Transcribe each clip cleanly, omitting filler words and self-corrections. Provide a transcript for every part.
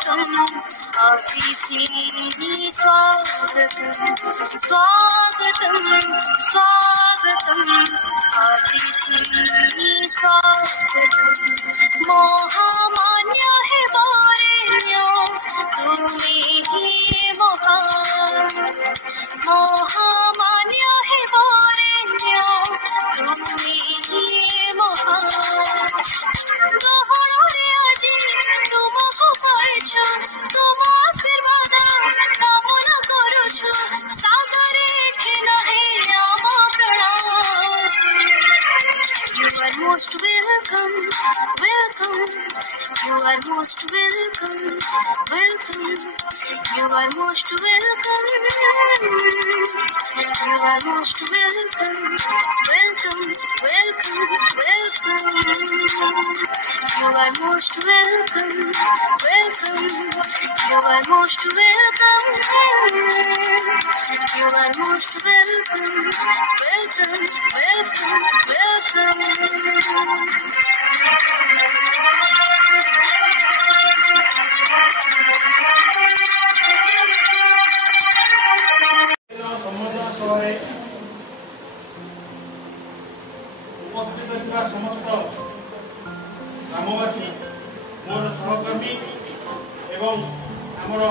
अतिथि स्वागतम् स्वागतम् स्वागतम् अतिथि स्वागतम् महामान्य हे वरेण्य तुमे ही महान महामान्य हे वरेण्य तुमे ही महान गहरे আজি तुमको पाइछ तुम आशीर्वाद कामना करूछ सागरे खेना हे राम प्रणाम You are most welcome, welcome. You are most welcome, welcome. You are most welcome. You are most welcome, welcome, welcome, welcome. You are most welcome, welcome. You are most welcome. You are most welcome, welcome, welcome, welcome. उपस्थित समस्त ग्रामवासी मोर सहकर्मी एवं आमर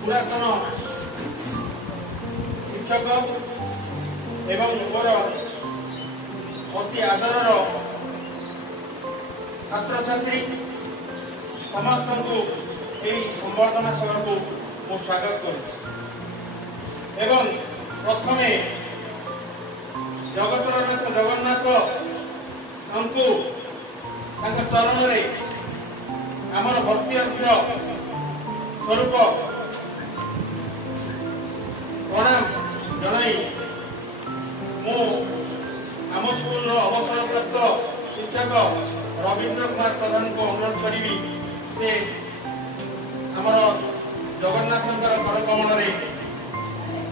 पुरातन शिक्षक एवं मोर अति आदर छात्र छात्री समस्त को संबर्धना सभा को स्वागत कर प्रथमे जगतरनाथ जगन्नाथ हमको चरण में आमर भक्ति अर्घ्य स्वरूप प्रणाम जनाई मु आम स्कूल अवसरप्राप्त शिक्षक रवींद्र कुमार प्रधान को अनुरोध करी से आमर जगन्नाथ करकमल में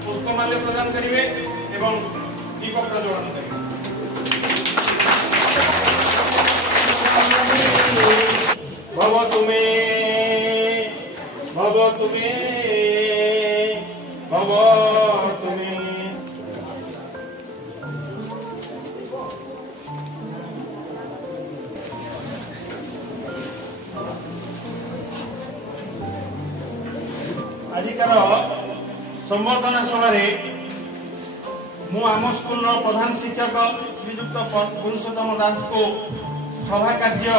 पुष्पमाल्य प्रदान करेंगे एवं दीप प्रज्वलन करेंगे। भव तुम्हें आजिकार संबर्धना सभा मु आम स्कूल प्रधान शिक्षक श्रीजुक्त पुरुषोत्तम दास को सभा कार्य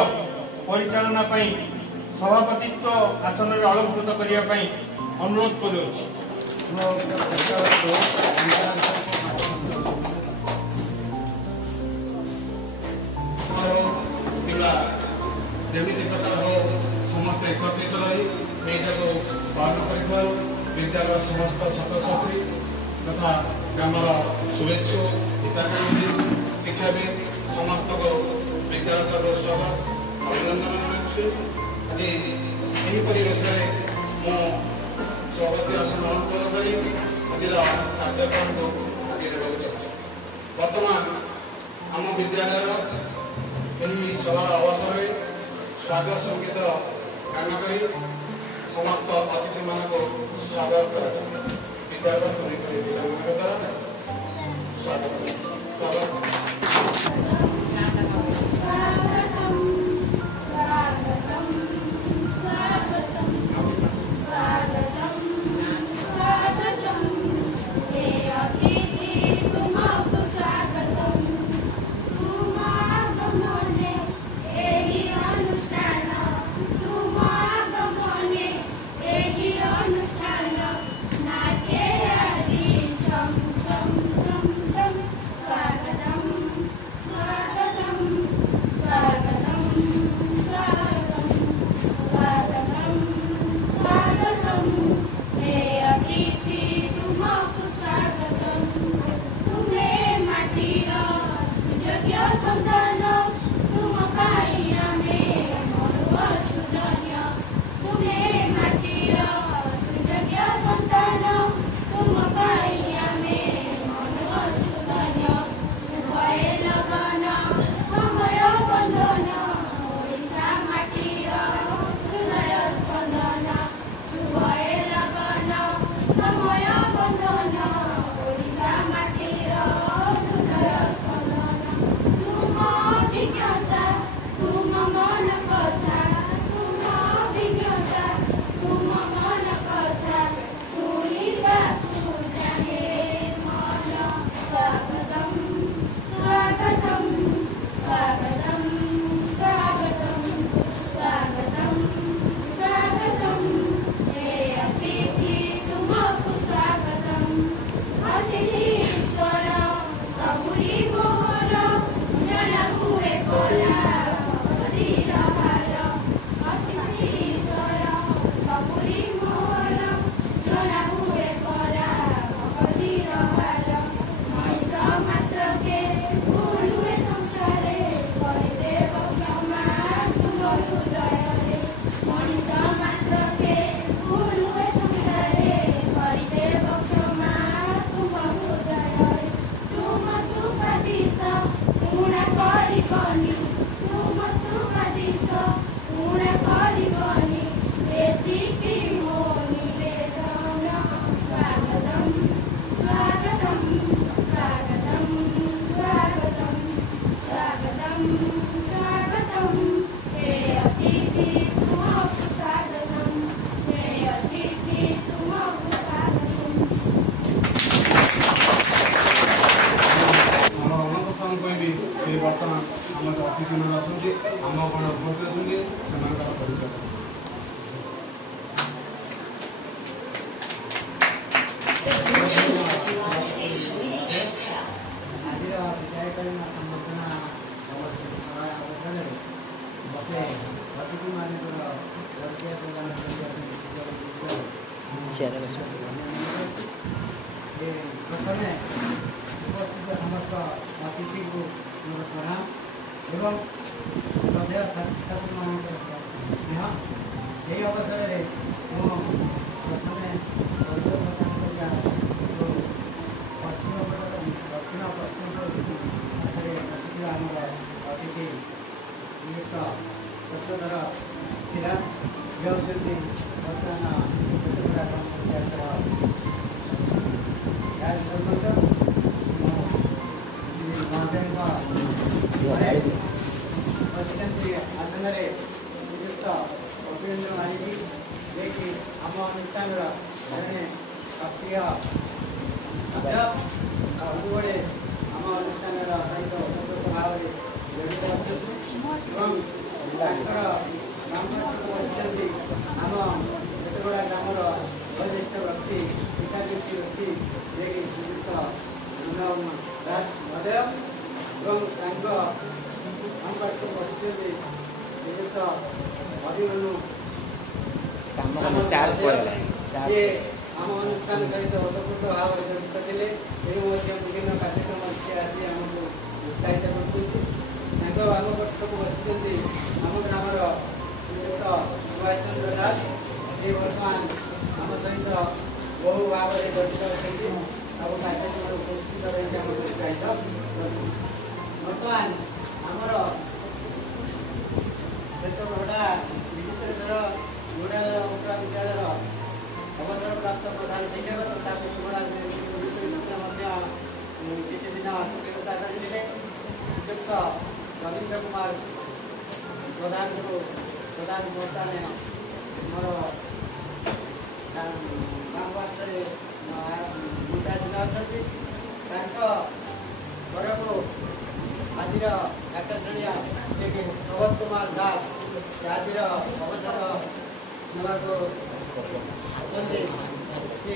परिचालना सभापतित्व आसन में अलंकृत करने अनुरोध करुच्ची। समस्त एकत्रित रही पालन कर विद्यालय समस्त छात्र छात्री तथा ग्रामर शुभेच्छु हिताकांक्षी शिक्षाविद समस्त को विद्यालय तरफ स्वागत अभिनंदन जनाऊँ। आज यही परिवेश स्वागत आसन अलंकृत कर आज कार्यक्रम को आगे देवा चाहूँ। बर्तमान आम विद्यालय सभा अवसर में स्वागत संगीत गान कर समस्त अतिथि मान को स्वागत कर विद्यालय द्वारा स्वागत ଚେୟାରରେ ବସିବା। ପ୍ରଥମେ ଉପସ୍ଥିତ ସମସ୍ତ ଅତିଥିଙ୍କୁ ମୋର ପ୍ରଣାମ ଏବଂ ଶ୍ରଦ୍ଧେୟ ଛାତ୍ରଛାତ୍ରୀମାନଙ୍କର ସ୍ନେହ। ଏହି ଅବସରରେ ମୁଁ ପ୍ରଥମେ ଦକ୍ଷିଣ ପଶ୍ଚିମ ପାଖରେ ବସିଥିବା ଆମର ଅତିଥି ଶ୍ରୀଯୁକ୍ତ ସତ୍ୟଧର ଥିଲା ହେଉଛନ୍ତି ବର୍ତ୍ତମାନ କେତେଗୁଡ଼ା ଗ୍ରାମ ପଞ୍ଚାୟତର ସରପଞ୍ଚ ମହୋଦୟଙ୍କ ବସିଛନ୍ତି ଆସନରେ ଶ୍ରୀଯୁକ୍ତ ଅଭିନେନ୍ଦ୍ର ମାଲିକ, ଯିଏକି ଆମ ଅନୁଷ୍ଠାନର ଜଣେ ସକ୍ରିୟ ସଭ୍ୟ ଆଉ ସବୁବେଳେ ଆମ ଅନୁଷ୍ଠାନର ସହିତ ଉପକୃତ ଭାବରେ ଜଡ଼ିତ ଅଛନ୍ତି ଏବଂ ତାଙ୍କର ଗ୍ରାମବାସୀଙ୍କୁ ବସିଛନ୍ତି ଆମ କେତେଗୁଡ଼ା ଗ୍ରାମର ବୟୋଜ୍ୟେଷ୍ଠ ବ୍ୟକ୍ତି ଶିକ୍ଷାବୃତ୍ତି ବ୍ୟକ୍ତି ଯିଏକି ଶ୍ରୀଯୁକ୍ତ ଦାସ ମହୋଦୟ ଏବଂ ତାଙ୍କ ଗ୍ରାମବାସୀଙ୍କୁ ବସିଛନ୍ତି ଶ୍ରୀଯୁକ୍ତ ଅଭିମନ୍ୟୁ ଯିଏ ଆମ ଅନୁଷ୍ଠାନ ସହିତ ଓତପ୍ରୋତ ଭାବରେ ଜଡ଼ିତ ଥିଲେ। ସେ ମଧ୍ୟ ବିଭିନ୍ନ କାର୍ଯ୍ୟକ୍ରମ ଆସି ଆମକୁ ଉତ୍ସାହିତ କରୁଛନ୍ତି। ତାଙ୍କ ବାମପଟକୁ ବସିଛନ୍ତି ଆମ ଗ୍ରାମର ଶ୍ରୀଯୁକ୍ତ ସୁଭାଷ ଚନ୍ଦ୍ର ଦାସ। ସେ ବର୍ତ୍ତମାନ ଆମ ସହିତ ବହୁ ଭାବରେ ଜଡ଼ିତ ଅଛନ୍ତି, ସବୁ କାର୍ଯ୍ୟକ୍ରମରେ ଉପସ୍ଥିତ ରହିକି ଆମକୁ ଉତ୍ସାହିତ କରୁଛନ୍ତି। ବର୍ତ୍ତମାନ ଆମର କେତେଗୁଡ଼ା ବିଚିତ୍ରେଶ୍ୱର ଗୁଡ଼ା ଉଚ୍ଚ ବିଦ୍ୟାଳୟର ଅବସରପ୍ରାପ୍ତ ପ୍ରଧାନ ଶିକ୍ଷକ ତଥା କେତେଗୁଡ଼ା ମଧ୍ୟ କିଛି ଦିନ ଶିକ୍ଷକତା କରିଥିଲେ। ଶ୍ରୀଯୁକ୍ତ ରବୀନ୍ଦ୍ର କୁମାର ପ୍ରଧାନଙ୍କୁ ପ୍ରଧାନ ବର୍ତ୍ତମାନ ଆମର ଗ୍ରାମବାସରେ ନିଶାସୀନ ଅଛନ୍ତି। ତାଙ୍କ ଘରକୁ ଆଜିର ଆକର୍ଷଣୀୟ ଯିଏକି ପ୍ରବୋଧ କୁମାର ଦାସ ଆଜିର ଅବସର ନେବାକୁ ଅଛନ୍ତି, ସେ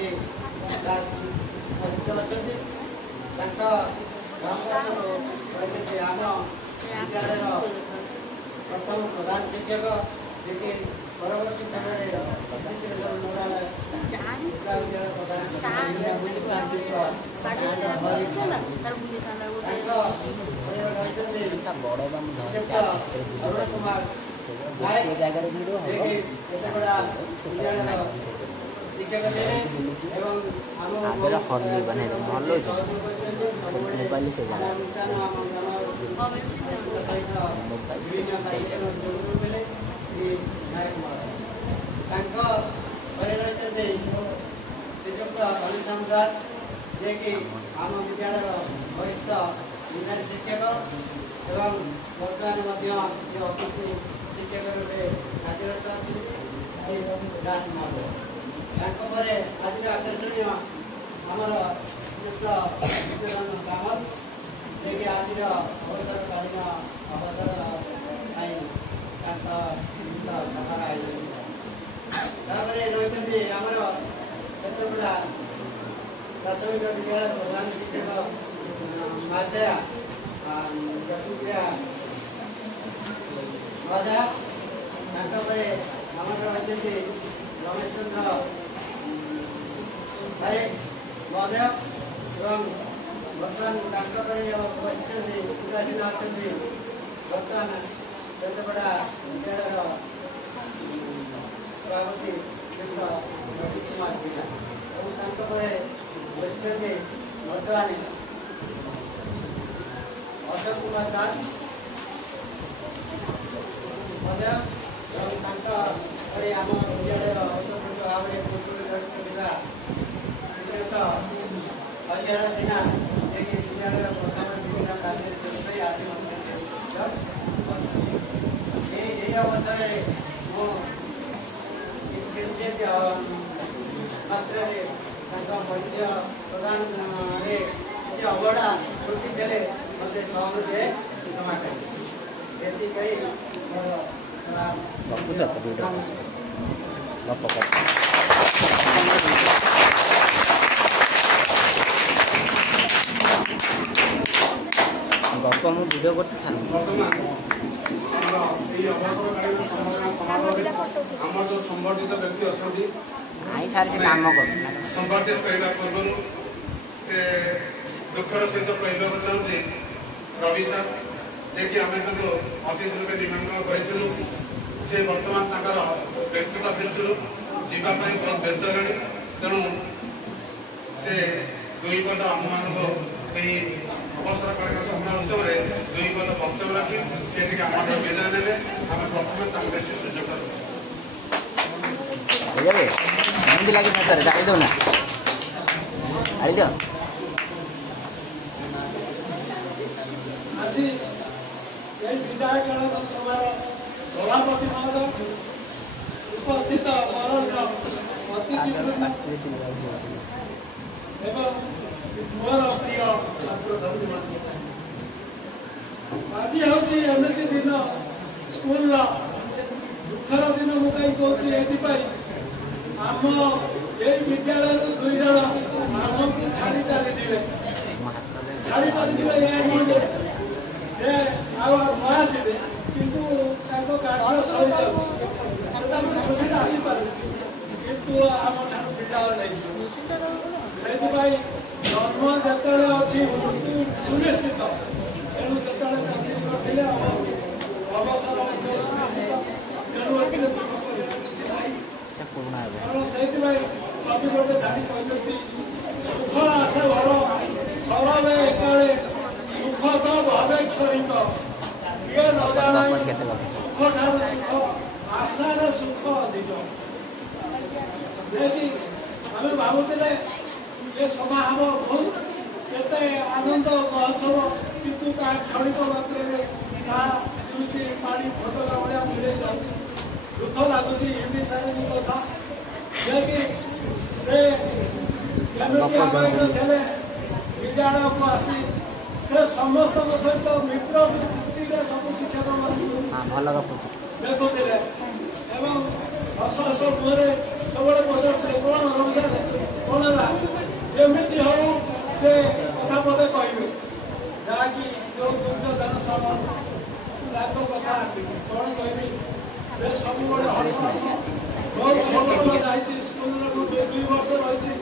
ଦାସ ଉପସ୍ଥିତ ଅଛନ୍ତି। ତାଙ୍କ ଗ୍ରାମବାସୀଙ୍କୁ କହିଛନ୍ତି ଆମ ବିଦ୍ୟାଳୟର ପ୍ରଥମ ପ୍ରଧାନ ଶିକ୍ଷକ ଯିଏକି ପରବର୍ତ୍ତୀ ସମୟରେ ବିଦ୍ୟାଳୟ ପ୍ରଧାନ ଅରୁଣ କୁମାର ଜାଗାରେ କେତେଗୁଡ଼ା ବିଦ୍ୟାଳୟର ଶିକ୍ଷକ ଥିଲେ ଏବଂ ଆଗରେ ହର୍ନି ବନେଇଲେ ଭଲ ମୋବାଇଲ ସେ ଜାଗା ସହିତ ବିଭିନ୍ନ କାର୍ଯ୍ୟକ୍ରମ ଯୋଗୁଥିଲେ। ତାଙ୍କ ଘରେ ରହିଛନ୍ତି ଶ୍ରୀଯୁକ୍ତ ଘନଶ୍ୟାମ ଦାସ, ଯିଏକି ଆମ ବିଦ୍ୟାଳୟର ବରିଷ୍ଠ ଇଂରାଜୀ ଶିକ୍ଷକ ଏବଂ ବର୍ତ୍ତମାନ ମଧ୍ୟ ସେ ଅତିଥି ଶିକ୍ଷକ ରୂପେ କାର୍ଯ୍ୟରତ ଅଛନ୍ତି ଦାସ ମହୋଦୟ। ତାଙ୍କ ପରେ ଆଜିର ଆକର୍ଷଣୀୟ ଆମର ଶ୍ରୀଯୁକ୍ତ ସତ୍ୟଧର ସାମଲ, ଯିଏକି ଆଜିର ଅବସରକାଳୀନ ଅବସର ପାଇଁ ତାଙ୍କ ସଭାର ଆୟୋଜନ। ତାପରେ ରହିଛନ୍ତି ଆମର କେତେଗୁଡ଼ା ପ୍ରାଥମିକ ବିଦ୍ୟାଳୟ ପ୍ରଧାନ ଶିକ୍ଷକ ମାସେୟା ଜଟୁକିଆ ମହୋଦୟ। ତାଙ୍କ ପରେ ଆମର ରହିଛନ୍ତି ରମେଶ ଚନ୍ଦ୍ର ଧାରେ ମହୋଦୟ ଏବଂ ବର୍ତ୍ତମାନ ତାଙ୍କ ପରେ ବସିଛନ୍ତି ଉଦାସୀନ ଅଛନ୍ତି ବର୍ତ୍ତମାନ କେତେଗୁଡ଼ା ବିଦ୍ୟାଳୟର ସଭାପତି ଶ୍ରୀଯୁକ୍ତ ରବୀନ୍ଦ୍ର କୁମାର ପିଲା ଏବଂ ତାଙ୍କ ପରେ ବସିଛନ୍ତି ବର୍ତ୍ତମାନ ଅଶୋକ କୁମାର ଦାସ ମହୋଦୟ ଏବଂ ତାଙ୍କ ପରେ ଆମ ବିଦ୍ୟାଳୟର ଅସଂଖ୍ୟ ଭାବରେ ପୂର୍ବରୁ ଜଡ଼ିତ ଥିବା ଶ୍ରୀଯୁକ୍ତ ହରିହର ଜେନା, ଯିଏକି ବିଦ୍ୟାଳୟର ପ୍ରଥମ ବିଭିନ୍ନ କାର୍ଯ୍ୟରେ ଯୋଗ ଦେଇ ଆଜି ମଧ୍ୟ ଏହି ଅବସରରେ ମୁଁ ମାତ୍ରାରେ ତାଙ୍କ ମୌର୍ଯ୍ୟ ପ୍ରଦାନରେ କିଛି ଅବହେଳା ତ୍ରୁଟି ଦେଲେ ମୋତେ ସହମରେ କ୍ଷମା କରିବେ। ଏତିକି କହି ମୋର ଗପୁଛ ତ ଭିଡ଼ିଓ ଗପ ଗପ ମୁଁ ଭିଡ଼ିଓ କରୁଛି ସାର୍। ବର୍ତ୍ତମାନ ଏହି ଅବସରକାଳୀନ ସମାରୋହରେ ଆମର ଯେଉଁ ସମ୍ବର୍ଦ୍ଧିତ ବ୍ୟକ୍ତି ଅଛନ୍ତି ନାଇଁ ସାର୍ ସେ କାମ କରୁ संबर्धित करने पूर्व दुखर सहित कहवाक चाहूँगी रवि सार जे आम अतिथि रूपे निमंत्रण करूँ से बर्तमान व्यक्तिगत दृष्टि जावाई बहुत व्यस्त है तेणु से दुई पद आम मान अवसरकालीन सभा उद्यम दुई पद वक्तव्य रखी से आम विदाय ने आम प्रथम बेसी सुजोग लगे सर जाड़ी दो ना जाड़ी दो आज ये विधायक सभा सभापति महोदय उपस्थित अतिथि एवं मोर प्रिय छात्र छात्री आज हूँ एमती दिन स्कूल दुखर दिन मुझे कौन ये आम ये विद्यालय दुई जन आमको छाड़ी चली छाड़ी चली से आसवे किंतु कार्य सही जाऊँ खुशी आसीपार किंतु आम ठार विद्यालय नहीं से जन्म जो अच्छी मृत्यु सुनिश्चित तेणु जो चाकरी करते अवसर सुनिश्चित तेणु किसी ना कारण से कवि गोटे धाड़ी कहते सुख आसे घर सरवे एकाले सुख तो भवे क्षणिक किए न जाना सुख ठार सुख आशार सुख अधिक देखिए आम भावुले ये सभा हम बहुत केते आनंद महोत्सव किंतु क्षणिक मात्रे जमी पानी फटका भाया मिले जाऊँ दुख लगुच हिंदी सारे कथा जे विद्यालय को आसी से समस्त सहित मित्र वृत्ति सब शिक्षक देखुले एवं हस हस मुहरे सब पचारे कौन रविसार कौन है जमी हो से कथा पदे कहे जहाँकि जो दुर्योधन समान कथा कौन कह से सब बड़े हस हस बहुत भल जाइए स्कूल 2 वर्ष रही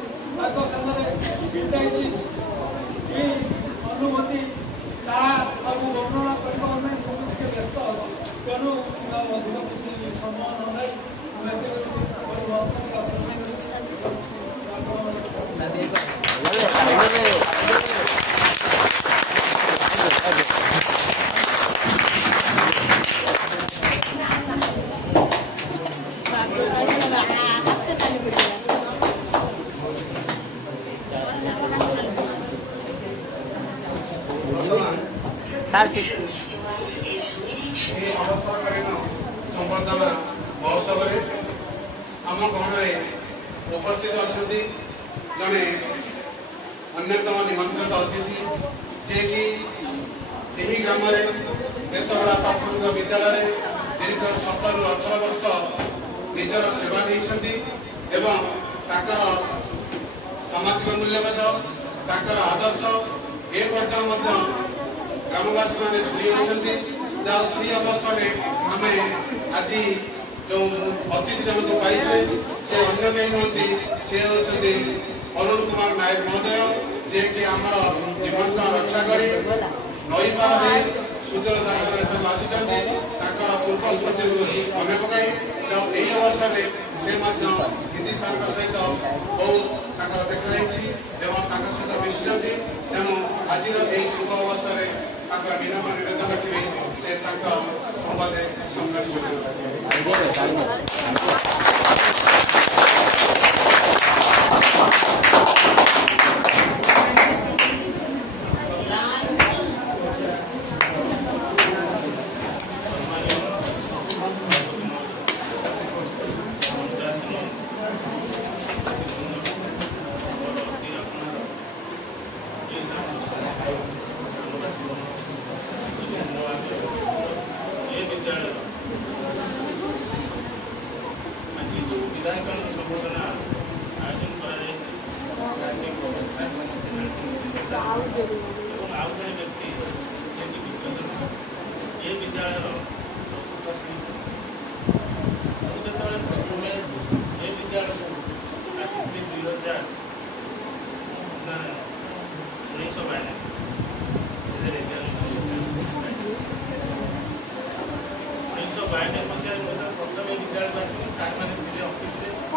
सामने कि अनुभूति जहाँ सब वर्णना करने मुझे व्यस्त अच्छी तेणु अधिक किसी समय संबर्धना महोत्सव आम गहन उपस्थित अच्छा जड़े अन्यतम निमंत्रित अतिथि जे कि ग्राम बेतबड़ा प्राथमिक विद्यालय दीर्घ 17 ରୁ 18 वर्ष निजर सेवा नहीं सामाजिक मूल्यबोध आदर्श ए पर्याय ग्रामवासी मैंने छुरी होती से अवसर आम आज जो अतिथि जन को पाइछे से अन्य कहीं नुहति से होती अरुण कुमार नायक महोदय जे कि आमर निमंत्रण रक्षा कर नई पार सुंदर जगह आसी पूर्व स्मृति मन पकाई यही अवसर से हिंदी सार सहित बहुत देखाई सहित मिशिंट तेणु आज शुभ अवसर विनम्र निवेदन रखी से संवाद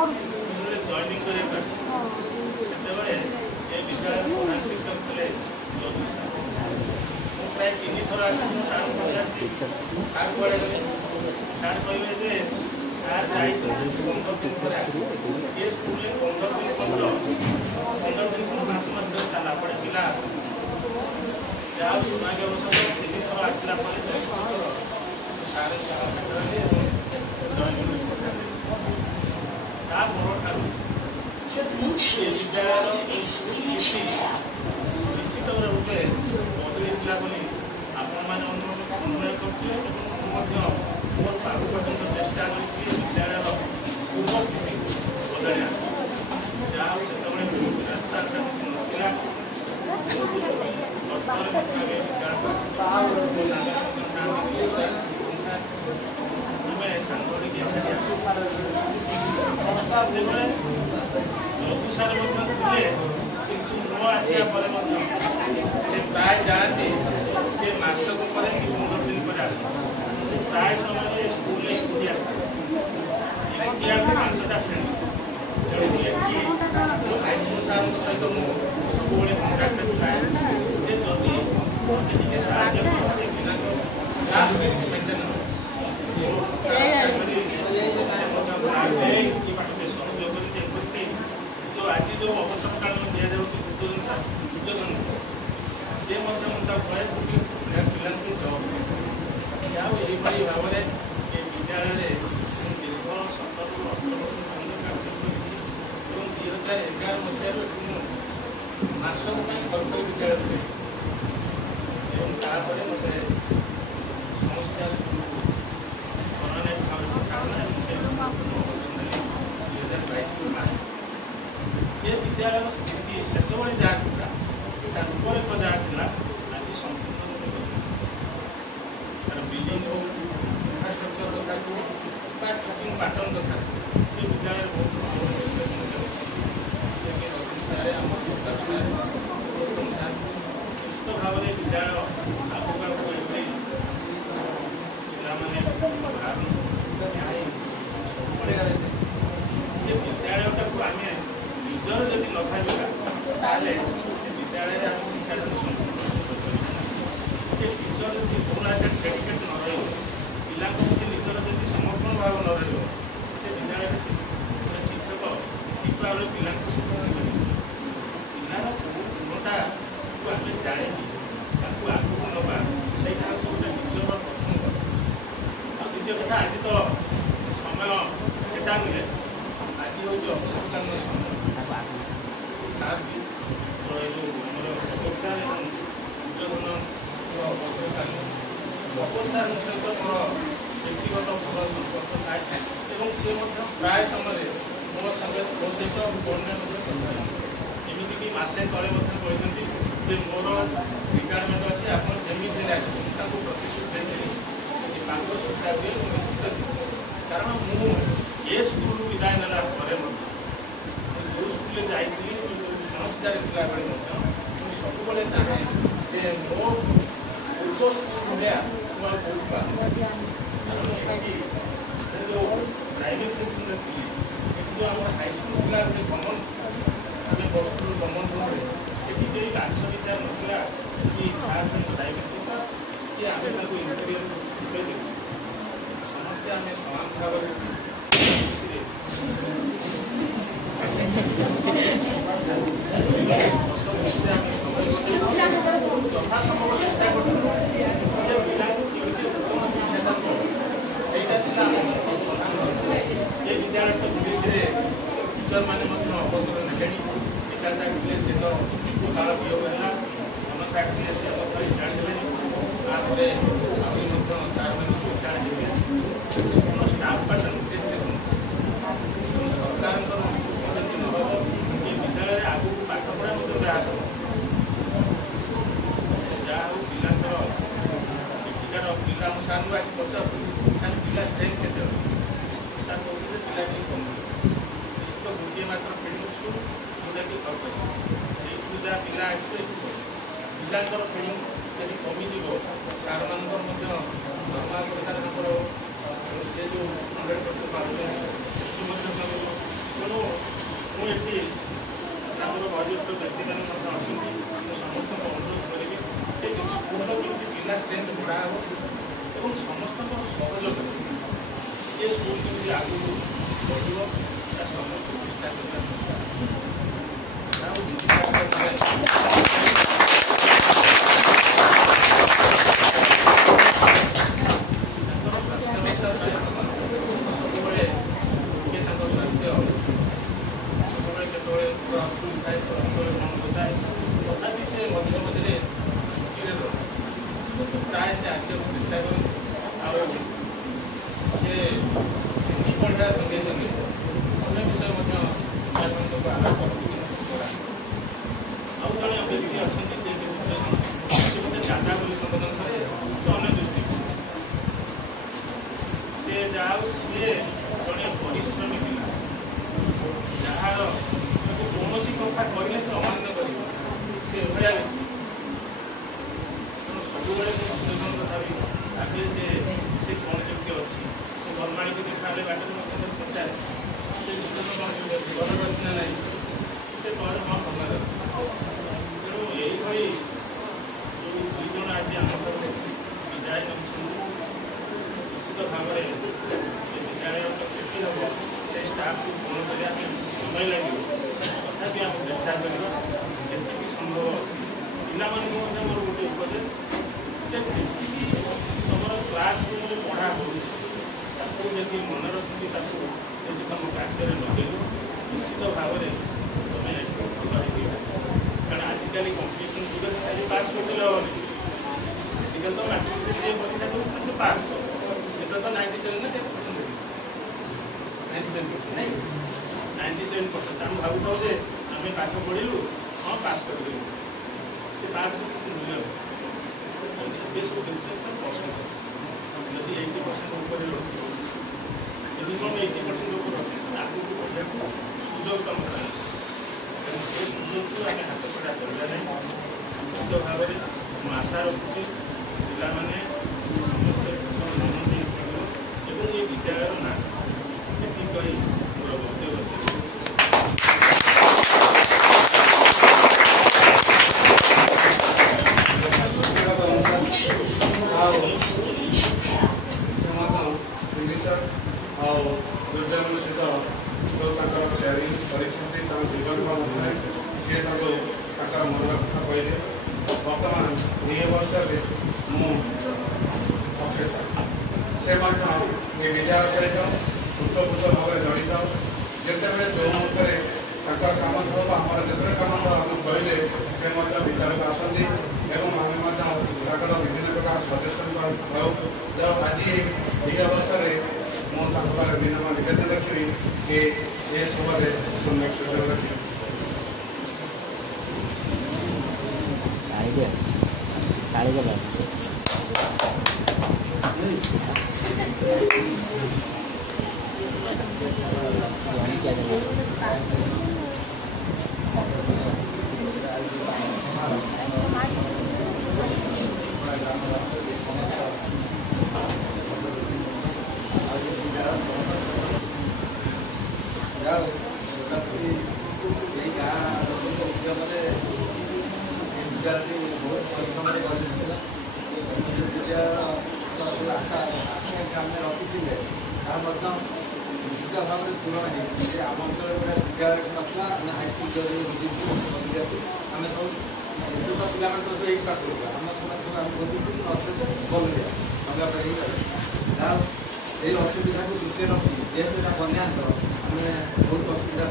ଯେତେବେଳେ ଜଏନିଂ କରିବାକୁ ସେତେବେଳେ ଏ ବିଦ୍ୟାଳୟର ପ୍ରଧାନ ଶିକ୍ଷକ ଥିଲେ ଯଦୁ ସାର୍। ମୁଁ ପ୍ରାୟ 3 ଥର ଆସିଛି ସାର୍ଙ୍କୁ ପଚାରିଛି ସାର୍ କୁଆଡ଼େ ଗଲେ? ସାର୍ କହିଲେ ଯେ ସାର୍ ଯାଇଛନ୍ତି 15 ଦିନ ପରେ ଆସିବେ। ଏ ସ୍କୁଲରେ 15 ଦିନ ପର୍ଯ୍ୟନ୍ତ 15 ଦିନ ପରେ ମାସ ଧରି ଚାଲା ପଡ଼େ ପିଲା ଆସନ୍ତି। ଯାହା ହଉ ସୌଭାଗ୍ୟବଶତଃ 3 ଥର ଆସିଲା ପରେ ସାର୍ ରହିଲେ ଏବଂ ତା ପରଠାରୁ ଏ ବିଦ୍ୟାଳୟର ସ୍ଥିତି ନିଶ୍ଚିତ ରୂପେ ବଦଳିଥିଲା ବୋଲି ଆପଣମାନେ ଅନୁଭବ କରୁଥିଲେ ଏବଂ ମୁଁ ମଧ୍ୟ ମୋର ପାଖ ପର୍ଯ୍ୟନ୍ତ ଚେଷ୍ଟା କରିଛି ବିଦ୍ୟାଳୟର ପୂର୍ବ ସ୍ଥିତିକୁ ବଦଳାଇବା। ଯାହା ହଉ ସେତେବେଳେ ରାସ୍ତାଘାଟ କିଛି ନଥିଲା। ଅର୍ଥରେ ମଧ୍ୟ ଆମେ ବିଦ୍ୟାଳୟକୁ ଆମେ ସାଙ୍ଗ ହୋଇକି ଏକାଠି ଆସୁ। ସେତେବେଳେ ଯଦୁ ସାର୍ ମଧ୍ୟ ଥିଲେ, କିନ୍ତୁ ନ ଆସିବା ପରେ ମଧ୍ୟ ସେ ପ୍ରାୟ ଯାଆନ୍ତି ଯେ ମାସକ ପରେ କି 15 ଦିନ ପରେ ଆସନ୍ତି। ପ୍ରାୟ ସମୟରେ ସ୍କୁଲରେ ଏକୁଟିଆ 5ଟା ଶ୍ରେଣୀ। ତେଣୁ ଏଠି ହାଇସ୍କୁଲ ସାର୍ଙ୍କ ସହିତ ମୁଁ ସବୁବେଳେ କଣ୍ଟାକ୍ଟରେ ଥାଏ ଯେ ଯଦି ମୋତେ ଟିକେ ସାହାଯ୍ୟ କରନ୍ତି ପିଲାଙ୍କ କ୍ଲାସ୍ କେମିତି ମେଣ୍ଟେନ୍ ହେବ ସେ ମଧ୍ୟ ସହଯୋଗ କରିକି ଏମିତି ଯେଉଁ ଆଜି ଯେଉଁ ଅବସର କାଳୀନ ଦିଆଯାଉଛି ଉଦ୍ୟୋଜନ ସେ ମଧ୍ୟ ମୁଁ ତାକୁ କହେ ପିଲାଙ୍କୁ ଜବ୍ ଆଉ ଏହିଭଳି ଭାବରେ ଏ ବିଦ୍ୟାଳୟରେ ମୁଁ ଦୀର୍ଘ 17ରୁ 18 ବର୍ଷ ପର୍ଯ୍ୟନ୍ତ କାର୍ଯ୍ୟ କରିଛି ଏବଂ 2011 ମସିହାରୁ ଏଠି ମୁଁ ମାସକ ପାଇଁ କର୍ତ୍ତବ୍ୟ ବିଦ୍ୟାଳୟରେ ଏବଂ ତାପରେ ମୋତେ ସମସ୍ୟା କରୋନା ଭାବରେ କାରଣ ଏବଂ ସେ 2022 ମାସ ଏ ବିଦ୍ୟାଳୟର ସ୍ଥିତି ସେତେବେଳେ ଯାହା ଥିଲା ତା ରୂପରେଖ ଯାହା ଥିଲା ଆଜି ସମ୍ପୂର୍ଣ୍ଣ ରୂପେ ତାର ବିଲ୍ଡିଂ ହଉ ଇନଫ୍ରାଷ୍ଟ୍ରକ୍ଚର କଥା କୁହ ବା ଟିଚିଂ ପାଟର୍ନ କଥା ଏ ବିଦ୍ୟାଳୟରେ ବହୁତ ସାର୍ ଆମ ସରକାର ସାର୍ ଗୌତମ ସାର୍ ନିଶ୍ଚିତ ଭାବରେ ବିଦ୍ୟାଳୟ ଆଗକୁ ଆଗକୁ ଏଭଳି ପିଲାମାନେ ସବୁବେଳେ ଯେ ବିଦ୍ୟାଳୟଟାକୁ ଆମେ ନିଜର ଯଦି ନ ଭାବିବା ତାହେଲେ ସେ ବିଦ୍ୟାଳୟରେ ଆମେ ଶିକ୍ଷାଦାନ ସମ୍ପୂର୍ଣ୍ଣ ଯେ ଟିଚର ଯଦି ପୁରୁଣା ଡେଡିକେଟ୍ ନ ରହିବ ପିଲାଙ୍କ ପ୍ରତି ନିଜର ଯଦି ସମର୍ପଣ ଭାବ ନ ରହିବ ସେ ବିଦ୍ୟାଳୟରେ ଶିକ୍ଷକ ଠିକ୍ ଭାବରେ ପିଲାଙ୍କୁ ଶିକ୍ଷା କରିପାରିବ। ପିଲାର ଗୁଣଟାକୁ ଆମେ ଜାଣିକି ତାକୁ ଆଗକୁ ନେବା ସେଇଟା ହେଉଛି ଗୋଟେ ନିଜର ପ୍ରଥମ କଥା। ଆଉ ଦ୍ୱିତୀୟ କଥା ଆଜି ତ ସମୟ ସେଟା ନୁହେଁ, ଆଜି ହେଉଛି ଅବସରକାଳୀନ ସମୟ। ସାର୍ ବି ଯେଉଁ ଆମର ଅବସର ଏବଂ ଉଦ୍ୟୋଜନ ଅବସରକାଳୀନ ଅବସରଙ୍କ ସହିତ ମୋର ବ୍ୟକ୍ତିଗତ ଭଲ ସମ୍ପର୍କ ଥାଏ ଏବଂ ସେ ମଧ୍ୟ ପ୍ରାୟ ସମୟରେ ମୋ ସହିତ ଫୋନ୍ରେ ମଧ୍ୟ କଥା ହେଇ ଏମିତିକି ମାସେ ତଳେ ମଧ୍ୟ କହିଛନ୍ତି ଯେ ମୋର ରିକ୍ୱାରମେଣ୍ଟ ଅଛି ଆପଣ ଯେମିତି ହେଲେ ଆସିବେ। ତାଙ୍କୁ ପ୍ରତିଶ୍ରୁତି ଦେଇଥିଲି ଯଦି ପାଗ ସୁବିଧା ହୁଏ ମୁଁ ନିଶ୍ଚିତ ଯିବି। କାରଣ ମୁଁ ଏ ସ୍କୁଲରୁ ବିଦାୟ ନେଲା ପରେ ମଧ୍ୟ ଯେଉଁ ସ୍କୁଲରେ ଯାଇଥିଲି ଯେଉଁ ସଂସ୍କାରେ ଥିଲାବେଳେ ମଧ୍ୟ ମୁଁ ସବୁବେଳେ ଚାହେଁ ଯେ ମୋ ପୂର୍ବ ସ୍କୁଲ ଭଳିଆ ମୁଁ ଆଉ କୋଉଠି ପାରୁନି। କାରଣ ଏଠି ଯେଉଁ ପ୍ରାଇଭେଟ ସେକ୍ସନରେ ଥିଲି ଏଠି ଯେଉଁ ଆମର ହାଇସ୍କୁଲ ଥିଲା ଗୋଟେ କମନ ଆମେ ବସୁଥିଲୁ କମନ ରୁମ୍ରେ ସେଠି କେହି ଗାଛ ବିଦ୍ୟା ନଥିଲା କି ସାର୍ ପ୍ରାଇଭେଟ ଥିଲା କି ଆମେ ତାକୁ ଇଣ୍ଟେରିୟର ଦେବୁ ସମସ୍ତେ ଆମେ ସମାନ ଭାବରେ ଖୁସିରେ ଆମେ ସମୟ ଯଥାସମ୍ଭବ ଚେଷ୍ଟା କରୁଛୁ ଯେ ପିଲାଙ୍କୁ କେମିତି ଉତ୍ତମ ଶିକ୍ଷାଦାନ ସେଇଟା ଥିଲା ଆମର ପ୍ରଧାନ। ଏ ବିଦ୍ୟାଳୟ ତ ଧୀରେ ଧୀରେ ଟିଚରମାନେ ମଧ୍ୟ ଅବସର ନେଲେଣି। ପିତା ସାର୍ ଥିଲେ ସେ ତ କାଳ ବିୟୋଗ ହେଲା, ମନ ସାର୍ ଥିଲେ ସେ ମଧ୍ୟ ରିଟାୟାର୍ଡ ହେଲେଣି। ତାପରେ ଆହୁରି ମଧ୍ୟ ସାର୍ମାନେ ସବୁ ରିଟାୟାର୍ଡ ହେଲେ ସମ୍ପୂର୍ଣ୍ଣ ଷ୍ଟାଫ୍ ପାଟର୍ନ ଧୀରେ ଧୀରେ ତେଣୁ ସରକାରଙ୍କର ଯଦି ନ ହେବ ଏ ବିଦ୍ୟାଳୟରେ ଆଗକୁ ପାଠ ପଢ଼ା ମଧ୍ୟ ବ୍ୟାହତ ହେବ। ଯାହା ହଉ ପିଲାଙ୍କର ଏଠିକାର ପିଲା ଆମ ସାର୍ଙ୍କୁ ଆଜି ପଚାରୁଥିଲି ସାର୍ ପିଲା ଷ୍ଟ୍ରେନ୍ଥ କେତେ ଅଛି? ସାର୍ କହୁଥିଲେ ପିଲା ଟିକେ କମିବ। ନିଶ୍ଚିତ ଗୋଟିଏ ମାତ୍ର ଫିଲ୍ଡିଂ ସ୍କୁଲ ଯେଉଁଟାକି କରିପାରିବ ସେଇଠୁ ଯାହା ପିଲା ଆସିବେ ପିଲାଙ୍କର ଫିଲ୍ଡିଂ ଯଦି କମିଯିବ ସାର୍ମାନଙ୍କର ମଧ୍ୟ ଦରମା ସରକାରଙ୍କର ସେ ଯେଉଁ 100% ପାଉଛନ୍ତି ସେଠି ମଧ୍ୟ କମିବ। ପିଲା ଷ୍ଟ୍ରେନ୍ଥ ବଢ଼ା ହେବ ଏବଂ ସମସ୍ତଙ୍କର ସହଯୋଗ ଏ ସ୍କୁଲ କେମିତି ଆଗକୁ ବଢ଼ିବ ତା ସମସ୍ତେ ଚେଷ୍ଟା କରିବା ଆଉ प्राय से आसिया चेष्टा कर पढ़ा संगे संगे अन्य विषय को आगाह कर जड़े व्यक्ति अच्छा गोटे दादा बोली संबोधन करे अन्य दृष्टि सी जाओ सी जड़े परिश्रमी पिला जार कौन कथा कहले से अमान्य कर ସବୁବେଳେ ମୁଁ ସଚେତନ ତଥାପି ଭାବେ ଯେ ସେ କ'ଣ କେମିତି ଅଛି ବନମାଳୀକୁ ଦେଖାହେଲେ ବାଟରେ ମଧ୍ୟ ପଚାରେ ସେ ସଚେତନ ଘରରେ ଅଛି ନା ନାହିଁ ସେ କହେ ହଁ ଭଲରେ ତେଣୁ ଏଇଭଳି ଯେଉଁ ଦୁଇ ଜଣ ଆଜି ଆମର ବିଦାୟ ନେଉଛନ୍ତି ନିଶ୍ଚିତ ଭାବରେ ଏ ବିଦ୍ୟାଳୟ କ୍ଷତି ହେବ ସେ ଷ୍ଟାଫକୁ କ'ଣ କରିବା ପାଇଁ ସମୟ ଲାଗିବ ତଥାପି ଆମେ ଚେଷ୍ଟା କରିବା ଯେତିକି ସମ୍ଭବ ଅଛି ପିଲାମାନଙ୍କୁ ମଧ୍ୟ ମୋର ଗୋଟେ ଉପଦେଶ तुम क्लास रूम में पढ़ा होती मन रखी तुम कार्य लगे निश्चित भाव में तुम कारण आजिकल कंपिटिशन जुग खाली पास करते आजिकल तो मैट्रिक जे परीक्षा कर पास तो 97 नहीं 97% आम भाव आम पाठ पढ़लु हाँ पास कर पास मूल्य सब परसेंट जब 80% ऊपर रखी यदि कौन 80% ऊपर रखे आगे बढ़िया सुजोग कम करें से सुजोग को आगे हाथ छड़ा करवा नहीं निश्चित भाव में आशा रखुच्छे पाने समस्ते ये विद्यालय ना ये मोर बक्तव्य दुर्जन सहित सेयरिंग कर सी मन कथा कहले बर्तमान ये वर्ष प्रोफेसर से विद्यालय सहित उत्तरपूत भाव जड़ित जिते जो मुहूर्ते कम था आम जितने कम था आम कहले से विद्यालय को आसती आम विभिन्न प्रकार सजेसन जो आज ये अवस्था मुझे विनम्र निवेदन रखी कि ये सभा सम्यक सूचना रखी निश्चित भाव में पूरण है आम अंचल गोटे विद्यालय ना हाईस्कुल आम सब पिला सब ये पाठ करूँ आम समाज सब आम बुझी भल यही असुविधा को दृष्टि रखी जेहेतु बन्यांचल आम बहुत असुविधा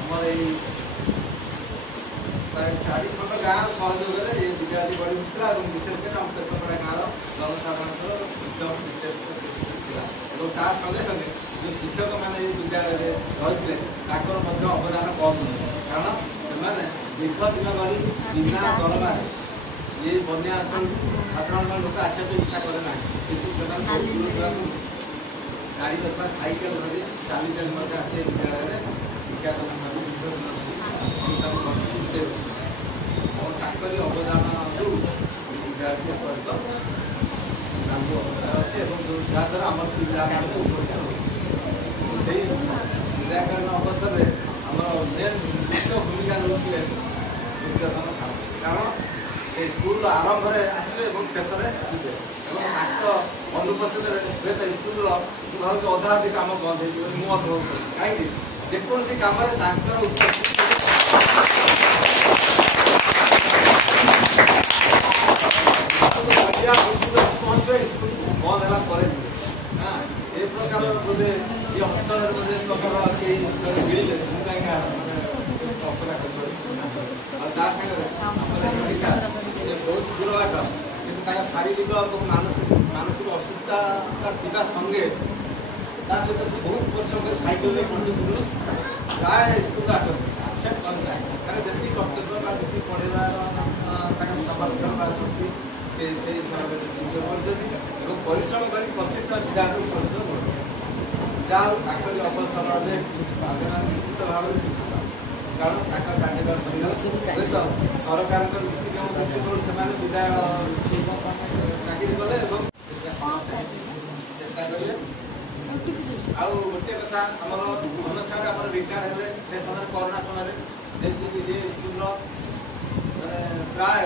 आमर ये चारि खंड गाँव सहयोग ये विद्यालय बढ़ी उठा और विशेषकर आम पेटपड़ा गाँव जनसाधारण एकदम विशेष संगे संगे जो शिक्षक मैंने विद्यालय रही अवदान कम नुहे कारण से दीर्घ दिन धरी बिना दरमा ये बन्या अंचल साधारण लोक आसपा इच्छा करे ना कि गाड़ी तथा साइकेल धरी चाली चाली आसे विद्यालय शिक्षा और अवदान जो विद्यालय जहाँद्वारा आम पिलाने से निराकरण अवसर में आम मेन मुख्य भूमिका रोकले दुर्योधन साहब कारण से स्कूल आरंभ आसवे और शेष में ଯିବେ ଏବଂ ତାଙ୍କ ଅନୁପସ୍ଥିତିରେ ହୁଏତ ସ୍କୁଲର ଭାବୁଛି ଅଧା ଅଧିକ କାମ ବନ୍ଦ ହେଇଯିବ ମୁଁ ଅନୁଭବ କଲି କାହିଁକି ଯେକୌଣସି କାମରେ ତାଙ୍କର ଉପସ୍ଥିତି ପହଞ୍ଚିବେ ସ୍କୁଲ ବନ୍ଦ ହେଲା ପରେ ଯିବେ ଏ ପ୍ରକାର ବୋଧେ ଏ ଅଞ୍ଚଳରେ ବୋଧେ ପ୍ରକାର କେହି ମିଳିଲେ ମୁଁ କାହିଁକି ଅପେକ୍ଷା କରିପାରିବି ଆଉ ତା ସାଙ୍ଗରେ ଓଡ଼ିଶା ସେ ବହୁତ ଦୂର ବାଟ କିନ୍ତୁ ତାଙ୍କ ଶାରୀରିକ ଏବଂ ମାନସିକ ଅସୁସ୍ଥତା ଥିବା ସଙ୍ଗେ ତା ସହିତ ସେ ବହୁତ ପରିଶ୍ରମ କରି ସାଇକେଲରେ କଣ୍ଟିନ୍ୟୁ ପ୍ରାୟ ସ୍କୁଲକୁ ଆସନ୍ତି ଆବସେଣ୍ଟ କରିଥାଏ କାରଣ ଯେତିକି କର୍ତ୍ତବ୍ୟ ବା ଯେତିକି ପଢ଼େଇବାର ତାଙ୍କ ସାମର୍ଥ୍ୟ ବା ଶକ୍ତି ସେ ସେଇ ହିସାବରେ ନିଯୋଗ କରିଛନ୍ତି ଏବଂ ପରିଶ୍ରମ କରି ପ୍ରତିଟା ପିଲାଙ୍କୁ ପରିଶ୍ରମ କରୁଛନ୍ତି ଯାହା ହଉ ତାଙ୍କରି ଅବସରରେ ନିଶ୍ଚିତ ଭାବରେ ଦୁଃଖିତ କାରଣ ତାଙ୍କ କାର୍ଯ୍ୟକାଳ ସରିଗଲା ହୁଏତ ସରକାରଙ୍କ ନୀତିନିୟମ ଦୃଷ୍ଟିକୋଣରୁ ସେମାନେ ବିଦାୟ ଚାକିରି କଲେ ଏବଂ ଚେଷ୍ଟା କରିବେ ଆଉ ଗୋଟିଏ କଥା ଆମର ଅନୁସାରେ ଆମର ରିଟାୟାର୍ଡ ହେଲେ ସେ ସମୟରେ କରୋନା ସମୟରେ ଯେମିତିକି ଏ ସ୍କୁଲର ମାନେ ପ୍ରାୟ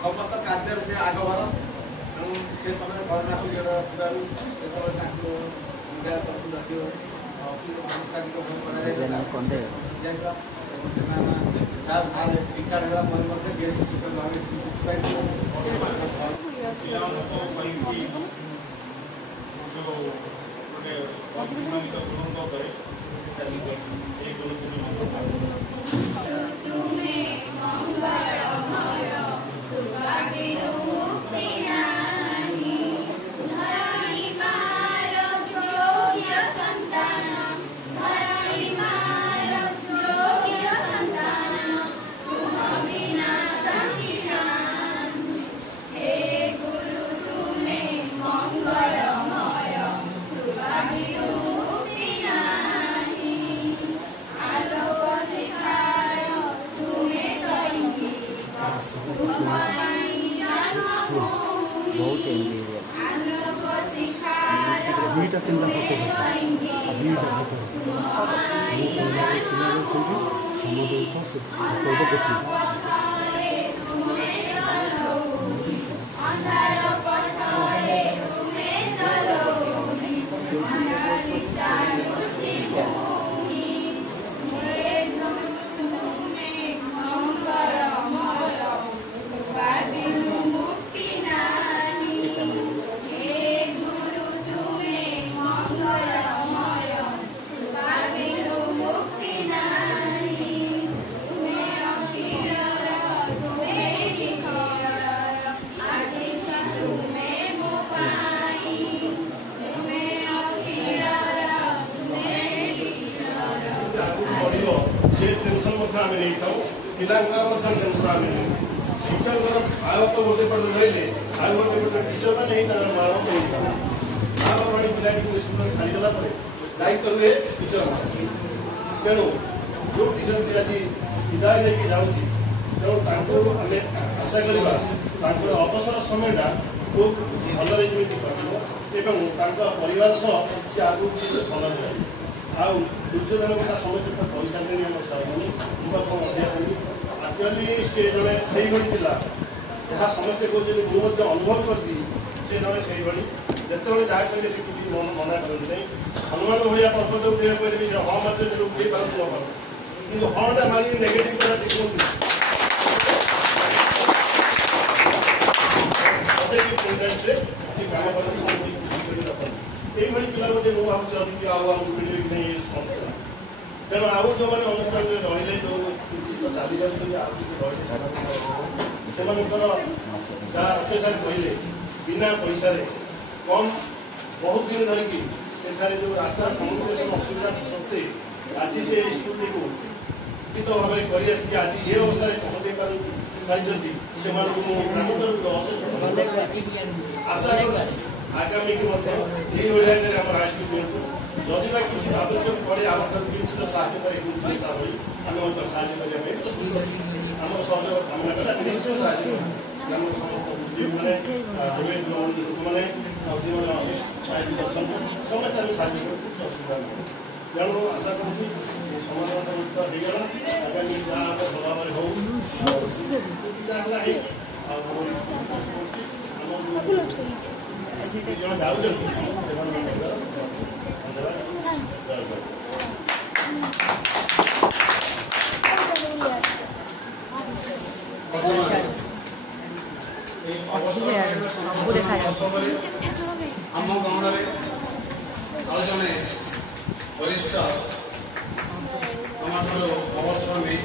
ସମସ୍ତ କାର୍ଯ୍ୟରେ ସେ ଆଗଭର ଏବଂ ସେ ସମୟରେ କରୋନା ପିରିୟଡ଼ ଥିବାରୁ ସେତେବେଳେ ତାଙ୍କୁ ବିଦାୟ ତରଫରୁ ଜାତୀୟ କରାଯାଇଥିଲା ଏବଂ ସେମାନେ ରିଟାୟାର୍ଡ ହେଲା ପରେ ମଧ୍ୟ ଗେଷ୍ଟ ସ୍ପିକର ଭାବେ ପାଇଥିଲେ ପିଲାମାନଙ୍କ ପାଇଁ ଅଭିମାନିତ ଗୁରୁଙ୍କ ଉପରେ ଏ ଗୁରୁକୁ बहुत दुईटा तीनटा फोटो दुईटा फोटो समूह से फोटो देखी शिक्षक आरोप गोटे पटे रही आ गोटे गोटे टीचर मैंने माँ बाप माँ बाप आनी पिला स्कूल छाड़देला दायित्व हुए टीचर तेणु जो टीचर पिलाटी विदाय लेके जाऊँगी तेणु आम आशा करवा अवसर समयटा खूब भलि परिवार सह सी आगे भल आउ दुर्योधन कथा समस्त पैसा देनी सारे एक्चुअली सी जड़े से पिला जहाँ समस्ते कहते मुझे अनुभव करी से जड़े से जिते जहाँ करेंगे से मना करते नहीं हनुमान भाया पर्वत उठे कहे हाँ मत उठे पार न पार कि हाँ मारी नेगेटिव करा शिखुँगी से काम करते ये पिला बोधे मुझे भावी अधिक आगे मिले कि नहीं तेणु आउ जो मैंने अनुष्ठान रही जो चली जाती से अत्याचार कहले बिना पैसा कम बहुत दिन धरिकी सेठारे जो रास्ता कम्युनिकेशन असुविधा सत्वे आज से स्कूल को उचित भाव में कर आज ये अवस्था पहुँचे पारि से आशा कर आगामी की भाया हाईस्कूल दिखाँ जदि बा किसी आवश्यक पड़े आम किसी साहय आम साहय आम सहयोग कामना कर निश्चय साहय समस्त बुद्धिजीवी मैंने लोक मैंने समस्त आम साहय कुछ असुविधा नहीं तेणु आशा करूँ समाधान समस्या होगा आगामी जहाँ भल भाव हो आम गाँव में जड़े वरिष्ठ अवसर नहीं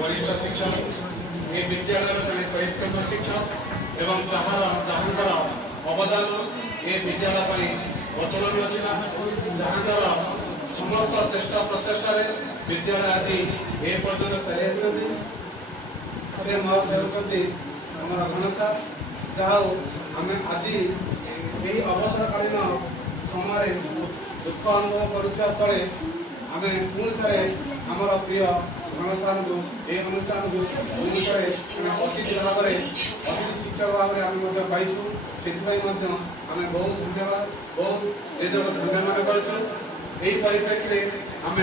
वरिष्ठ शिक्षक ये विद्यालय जड़े परिपूर्ण शिक्षक एवं जहांकर अवदान ये विद्यालय अतुलनीय था जहांकर समस्त चेष्टा प्रचेषा विद्यालय आज ए पर्यटन चली से महाशय होती घनसा जहाँ आम आज यही अवसरकालीन समय दुख अनुभव करुवा स्थले आम पुणी थे आमर प्रिय घनस्थान को ये अनुष्ठान को पुणी थे अतिथि भाव में अतिथि शिक्षक भाव में आम पाइछू से आम बहुत धन्यवाद बहुत निजक धन्यवाद करूँ यही परिप्रेक्षी आम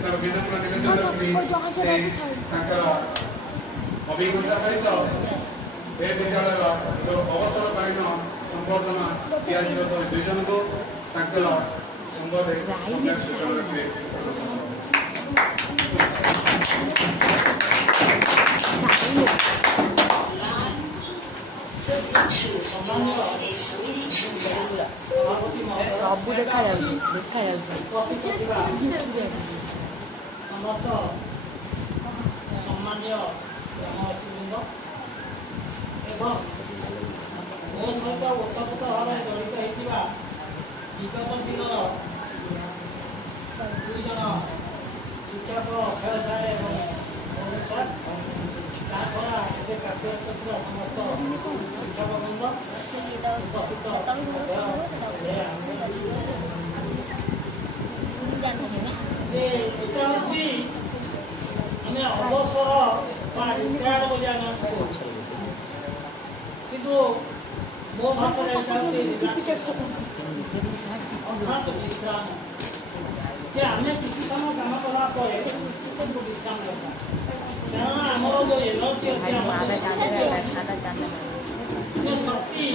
तार विनम्र निवेदन रखी से अभिज्ञता सहित ए विद्यालय जो अवसरकालीन संबर्धना दिया दुई जन को संबोध सूचना रखिए सब देखा सम्मानीय एवं मो सहित ओतप्रोत भाव में जड़ित होता विगत दिन दुई जन शिक्षक अक्षय सार और सार ताद्वारा ए कार्यरत समस्त शिक्षक बृंद अवसर रिटायर बोली किंतु मो भाव अर्थात विश्राम जे आम किसी समय कम कला विश्राम करता कारण आमर जो एनर्जी अच्छी शक्ति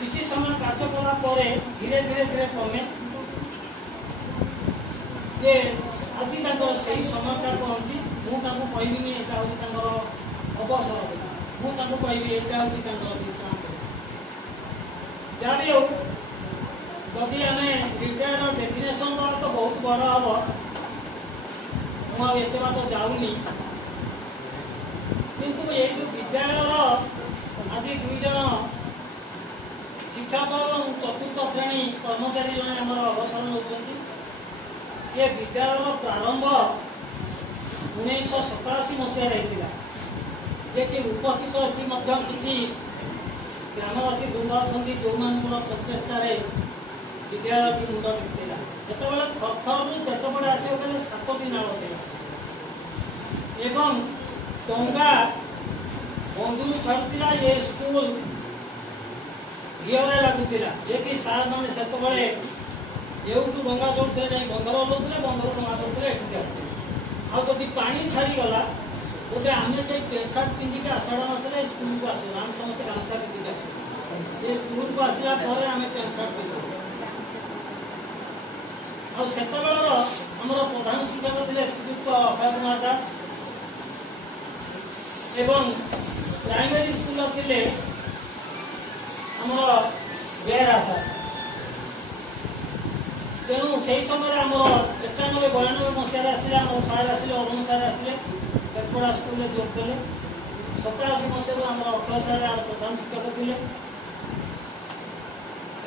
किसी समय कार्य कला धीरे धीरे धीरे कमे जे आज से समय पहुँची मुझे कहबी यहाँ हूँ अवसर मुझे कहबी यहाँ हूँ विश्राम जहाँ भी हो जदि आम रिटायर डेफिनेशन तो बहुत बड़ हम मुझे बात जाऊनी किंतु ये जो विद्यालय आज दुई जन शिक्षक और चतुर्थ श्रेणी कर्मचारी जन आम अवसर नौकरी ये विद्यालय प्रारंभ 1987 मसीह जे कि उपस्थित अच्छी किसी ग्रामवासी बृंद अच्छा जो प्रचेषार विद्यालय मुंड टेकला जितेबाला थरथर केतपड़े आसो 7टी नाल एवं टंगा बंधु छाड़ा ये स्कूल घीरे लगुला जे कि सार मैंने से एवं डंगा जोड़ते जाए बंदर ओल्लौले बंदर डंगा जोड़ते आदि पानी छाड़गला गोटे आम कहीं पेंट सार्ट पिंधिक आषाढ़ मसले स्कूल को आस आम समस्त गामछा पिंधिक ये स्कूल को आसला आम पेंट सार्ट पिंधु आतेबेर आमर प्रधान शिक्षक थे श्रीयुक्त अभय कुमार दास एवं प्राइमरी स्कूल थे आमर बेहरा सार तेणु से समय आम 91-92 मसीह आसिले आम सार आसिले अरुण सार आसिले पेटपड़ा स्कूल जोड़ देले 87 मसीह आम अक्षय सार आम प्रधान शिक्षक थे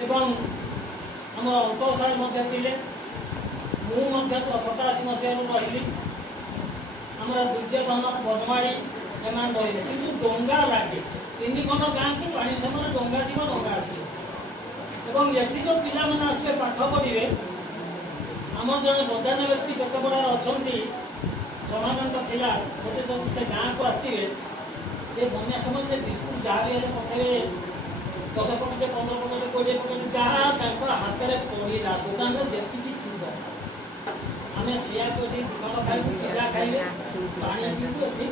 एवं आम अंक सार थे मुझे 87 मसीह रही आम द्वितीय धन बदमाड़ी एम रही कि डंगा लगे 3 खंड गाँ को पानी समय डंगा जीव डंगा आस ये जो पिला मैंने आसवे पाठ पढ़े आम जड़े बदान्य व्यक्ति केतपड़ार अच्छा रमाकांत थिला मत जो से गाँ को आसवे ये बना समय से बिस्कुट जहाँ भी पठे 10 पकेट 15 पकेट 20 पकेट जहाँ हाथ में पड़ा दुकान जी चूब आम सिया कर दुकान खाइबू चिड़ा खाइबे पानी पीबू ये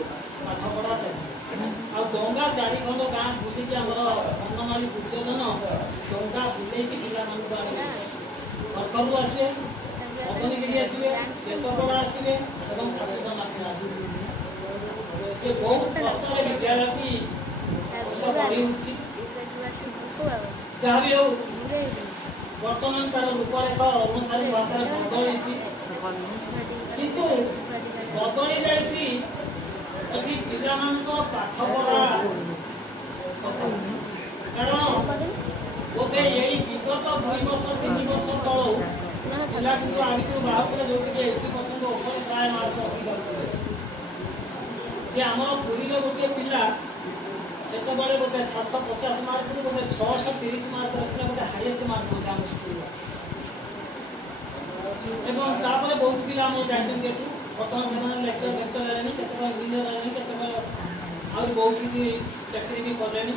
पाठ पढ़ा चलिए ଆଉ ଡଙ୍ଗା 4 ଖଣ୍ଡ ଗାଁ ବୁଲିକି ଆମର ବନମାଳୀ ଦୁର୍ଯ୍ୟୋଧନ ଡଙ୍ଗା ବୁଲେଇକି ପିଲାମାନଙ୍କୁ ଆଣିବେ। କର୍କରୁ ଆସିବେ, ମଦନଗିରି ଆସିବେ, କେତପଡ଼ା ଆସିବେ ଏବଂ ଠାକୁରନାଥ ଆସିବେ। ସେ ବହୁତ କଷ୍ଟରେ ବିଦ୍ୟାଳୟଟି ପଢ଼ି ଯାହା ବି ହଉ ବର୍ତ୍ତମାନ ତାର ରୂପରେଖ ଅନୁସାରେ ଭାଷାରେ ବଦଳିଛି, କିନ୍ତୁ ବଦଳି ଯାଇଛି ଏଠି ପିଲାମାନଙ୍କର ପାଠପଢ଼ା। କାରଣ ବୋଧେ ଏଇ ବିଗତ 2 ବର୍ଷ 3 ବର୍ଷ ତଳୁ ପିଲା କିନ୍ତୁ ଆଗକୁ ବାହାରୁଥିଲେ ଯୋଉଠିକି 80% ଉପରେ ପ୍ରାୟ ମାର୍କ ରଖିପାରୁଥିଲେ। ଯେ ଆମର ପୁରୀରେ ଗୋଟିଏ ପିଲା ଯେତେବେଳେ ଗୋଟେ 750 ମାର୍କରୁ ଗୋଟେ 630 ମାର୍କ ରଖିଥିଲା, ଗୋଟେ ହାଇଏଷ୍ଟ ମାର୍କ ରଖିଥିଲା ଆମ ସ୍କୁଲରେ। ଏବଂ ତାପରେ ବହୁତ ପିଲା ଆମର ଯାଇଛନ୍ତି ଏଠୁ, ବର୍ତ୍ତମାନ ସେମାନେ ଲେକ୍ଚର ହେଲେଣି, କେତେକ ଇଞ୍ଜିନିୟର ହେଲେଣି, କେତେକ ଆହୁରି ବହୁତ କିଛି ଚାକିରି ବି କଲେଣି।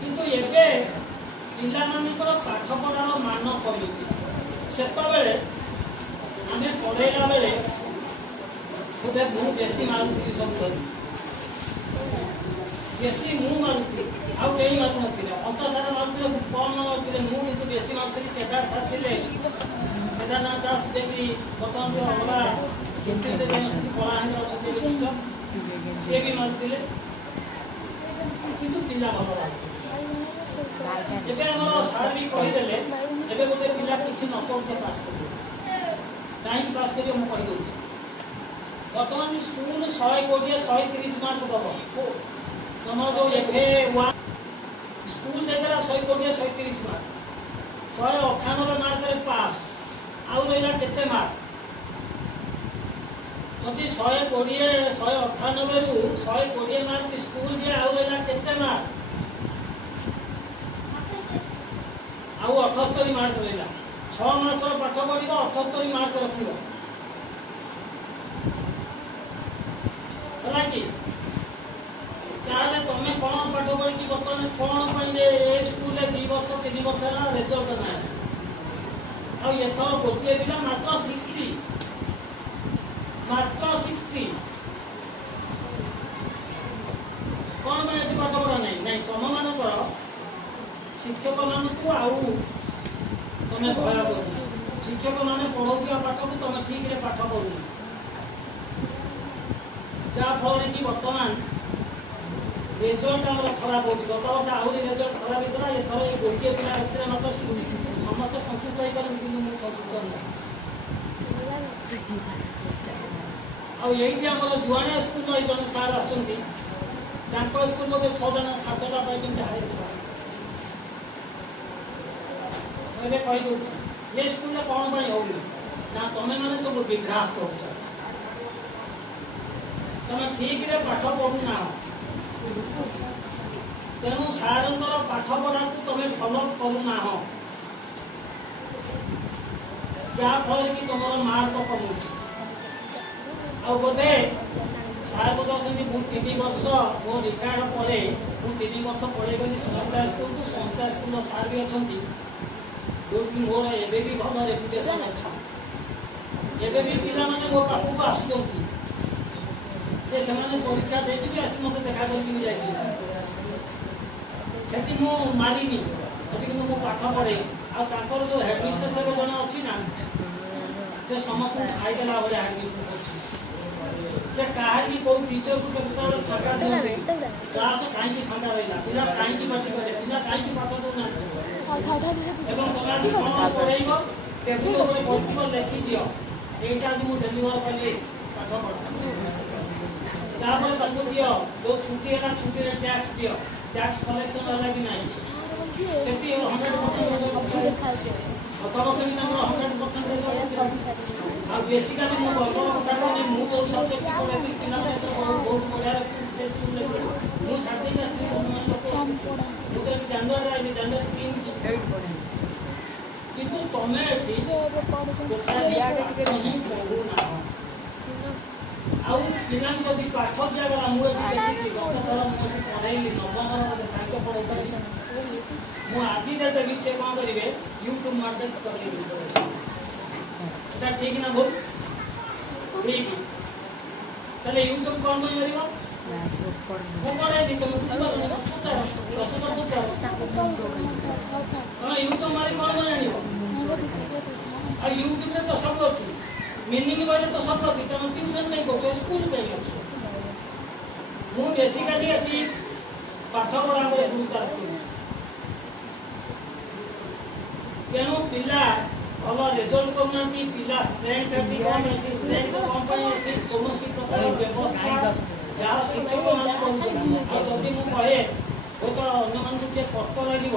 କିନ୍ତୁ ଏବେ ପିଲାମାନଙ୍କର ପାଠପଢ଼ାର ମାନ କମିଛି। ସେତେବେଳେ ଆମେ ପଢ଼େଇଲା ବେଳେ ବୋଧେ ମୁଁ ବେଶୀ ମାରୁଥିଲି, ସବୁ ବେଶୀ ମୁଁ ମାରୁଥିଲି, ଆଉ କେହି ମାରୁନଥିଲେ। ଅନ୍ତସାର ମାରୁଥିଲେ, କମ୍ ମାରୁଥିଲେ, ମୁଁ କିନ୍ତୁ ବେଶୀ ମାରୁଥିଲି। କେଦାର ସାର୍ ଥିଲେ, କେଦାରନାଥ ଦାସ ଯିଏକି ବର୍ତ୍ତମାନ ଯେଉଁ ଅଲଗା କଳାହାଣ୍ଡିରେ ଅଛନ୍ତି ଟିଚର, ସିଏ ବି ମାରୁଥିଲେ, କିନ୍ତୁ ପିଲା ଭଲ ଲାଗୁଥିଲେ। ଏବେ ଆମର ସାର୍ ବି କହିଦେଲେ ଏବେ ଗୋଟେ ପିଲା କିଛି ନ ପଢ଼ୁଥିଲେ ପାସ୍ କରିବ। କାହିଁକି ପାସ୍ କରିବ ମୁଁ କହିଦେଉଛି। ବର୍ତ୍ତମାନ ସ୍କୁଲ 120 130 ମାର୍କ ଦେବ। ତମର ଯେଉଁ FA1 ସ୍କୁଲ ଦେଇଦେଲା 120 130 ମାର୍କ, 198 ମାର୍କରେ ପାସ୍। ଆଉ ରହିଲା କେତେ ମାର୍କ? ଯଦି 120 198ରୁ 120 ମାର୍କ ସ୍କୁଲ ଦିଏ, ଆଉ ରହିଲା କେତେ ମାର୍କ? ଆଉ 78 ମାର୍କ ରହିଲା। 6 ମାସର ପାଠ ପଢ଼ିବ, 78 ମାର୍କ ରଖିବ, ହେଲା କି? ତାହେଲେ ତମେ କ'ଣ ପାଠ ପଢ଼ିକି ବର୍ତ୍ତମାନ କ'ଣ ପାଇଁ ଯେ ଏ ସ୍କୁଲରେ 2 ବର୍ଷ 3 ବର୍ଷ ହେଲା ରେଜଲ୍ଟ ନାହିଁ? ଆଉ ଏଥର ଗୋଟିଏ ପିଲା ମାତ୍ର 60 କ'ଣ ପାଇଁ ଏଠି ପାଠ ପଢ଼ା ନାହିଁ? ନାଇଁ, ତମମାନଙ୍କର ଶିକ୍ଷକମାନଙ୍କୁ ଆଉ ତମେ ଭୟ କରୁନ। ଶିକ୍ଷକମାନେ ପଢ଼ଉଥିବା ପାଠକୁ ତମେ ଠିକରେ ପାଠ କରୁନ, ଯାହାଫଳରେ କି ବର୍ତ୍ତମାନ ରେଜଲ୍ଟ ଆମର ଖରାପ ହେଉଛି। ଗତ ବର୍ଷ ଆହୁରି ରେଜଲ୍ଟ ଖରାପ ହେଇଥିଲା, ଏଥର ଏଇ ଗୋଟିଏ ପିଲା ଭିତରେ ମାତ୍ର ସମସ୍ତେ ସନ୍ତୁଷ୍ଟ ହେଇପାରନ୍ତି, କିନ୍ତୁ ମୁଁ ସନ୍ତୁଷ୍ଟ ନାହିଁ। ଆଉ ଏଇଠି ଆମର ଜୁଆଣିଆ ସ୍କୁଲର ଏଇ ଜଣେ ସାର୍ ଆସୁଛନ୍ତି, ତାଙ୍କ ସ୍କୁଲ ବୋଧେ 6ଟା ନା 7ଟା ପାଇଛନ୍ତି ହାଇଏଷ୍ଟ। ଏବେ କହିଦେଉଛି, ଏ ସ୍କୁଲରେ କ'ଣ ପାଇଁ ହେଉନି ନା ତମେମାନେ ସବୁ ବିଭ୍ରାଟ କରୁଛ, ତମେ ଠିକରେ ପାଠ ପଢ଼ୁନାହ। ତେଣୁ ସାରଙ୍କର ପାଠପଢ଼ାକୁ ତମେ ଫଲୋ କରୁନାହ, ଯାହାଫଳରେ କି ତୁମର ମାର୍କ କମୁଛି। ଆଉ ବୋଧେ ସାର୍ ବୋଧେ ଅଛନ୍ତି, ମୁଁ 3 ବର୍ଷ ମୋ ରିଟାୟାର୍ଡ ପରେ ମୁଁ 3 ବର୍ଷ ପଢ଼େଇଗଲି ସଂସ୍ଥା ସ୍କୁଲକୁ। ସଂସ୍ଥା ସ୍କୁଲର ସାର୍ ବି ଅଛନ୍ତି, ଯୋଉଠି ମୋର ଏବେ ବି ଭଲ ରେପୁଟେସନ ଅଛି। ଏବେ ବି ପିଲାମାନେ ମୋ ପାଖକୁ ଆସୁଛନ୍ତି ଯେ ସେମାନେ ପରୀକ୍ଷା ଦେଇକି ବି ଆସି ମୋତେ ଦେଖା କରିକି ଯାଇଥିଲେ। ସେଠି ମୁଁ ମାରିନି, ସେଠି କିନ୍ତୁ ମୁଁ ପାଠ ପଢ଼େ। ଆଉ ତାଙ୍କର ଯେଉଁ ହେଡ଼ମିଷ୍ଟର ଏବେ ଜଣେ ଅଛି ନା, ସେ ସମସ୍ତଙ୍କୁ ଖାଇଦେଲା ଭଳିଆ ହେଡ଼ମିଷ୍ଟର ଅଛି। ସେ କାହାରି କେଉଁ ଟିଚରକୁ କେତେବେଳେ ଫାଙ୍କା ଦିଅନ୍ତି, କ୍ଲାସ କାହିଁକି ଫାଙ୍କା ରହିଲା, ପିଲା କାହିଁକି ପାଠ କଲେ, ପିଲା କାହିଁକି ପାଠ ଦେଉନାହାନ୍ତି। ଏବଂ ତମେ ଆଜି କ'ଣ ପଢ଼େଇବ, ଟେବୁଲ ଉପରେ ବସିବ, ଲେଖିଦିଅ ଏଇଟା ଆଜି ମୁଁ ଡେଲିଭର କଲି ପାଠ ପଢ଼। ତାପରେ ତାକୁ ଦିଅ, ଯେଉଁ ଛୁଟି ହେଲା ଛୁଟିରେ ଟ୍ୟାକ୍ସ ଦିଅ, ଟ୍ୟାକ୍ସ କଲେକ୍ସନ ହେଲା କି ନାହିଁ। ସେଠି 100% ଆଉ ବେସିକାଲି ମୁଁ ଗର୍ବର କଥା କହିଲି, ମୁଁ ଯେଉଁ ସବଜେକ୍ଟ ପଢ଼େଇଥିଲି ପିଲାମାନେ ବହୁତ ବଢ଼ିଆ ରଖିଥିଲି। ମୁଁ ଛାଡ଼ିଦେଇ ଆସିଥିଲି, ମୁଁ ତ ଏଠି ଜାନୁଆରୀ ଆଇଲି, ଜାନୁଆରୀ 3 କିନ୍ତୁ ତମେ ଏଠି ହିଁ ପଢ଼ୁନାହ। ଆଉ ପିଲାଙ୍କୁ ଯଦି ପାଠ ଦିଆଗଲା, ମୁଁ ଏଠି ଦେଖିଛି ଗତ ଥର ମୁଁ ଏଠି ପଢ଼େଇଲି, ନବମର ମୋତେ ସାହିତ୍ୟ ପଢ଼େଇଥିଲି। ମୁଁ ଆଜି ଦେବି, ସେ କ'ଣ କରିବେ, ୟୁଟ୍ୟୁବ୍ ମାର୍କେଟ କରିଦେବି। এটা ঠিক না ভুল? ঠিক। ताले यूट्यूब कौन में मरिबो वो पढ़े तुम बुझिबो ना पूछा प्रश्न पूछा हां यूट्यूब मारी कौन में जानिबो और यूट्यूब में तो सब अछि मीनिंग वाले तो सब अछि तुम ट्यूशन नहीं को स्कूल नहीं अछि मु बेसिकली एटी पाठ पढ़ा को गुरुत्व रखी तेणु पिला भल रेजल्ट करना पिला रैंक रैंक कम कौन प्रकार व्यवस्था जहाँ शिक्षक मैंने जदि मुझे कहे बहुत अन्य मानक जे कष्ट लगे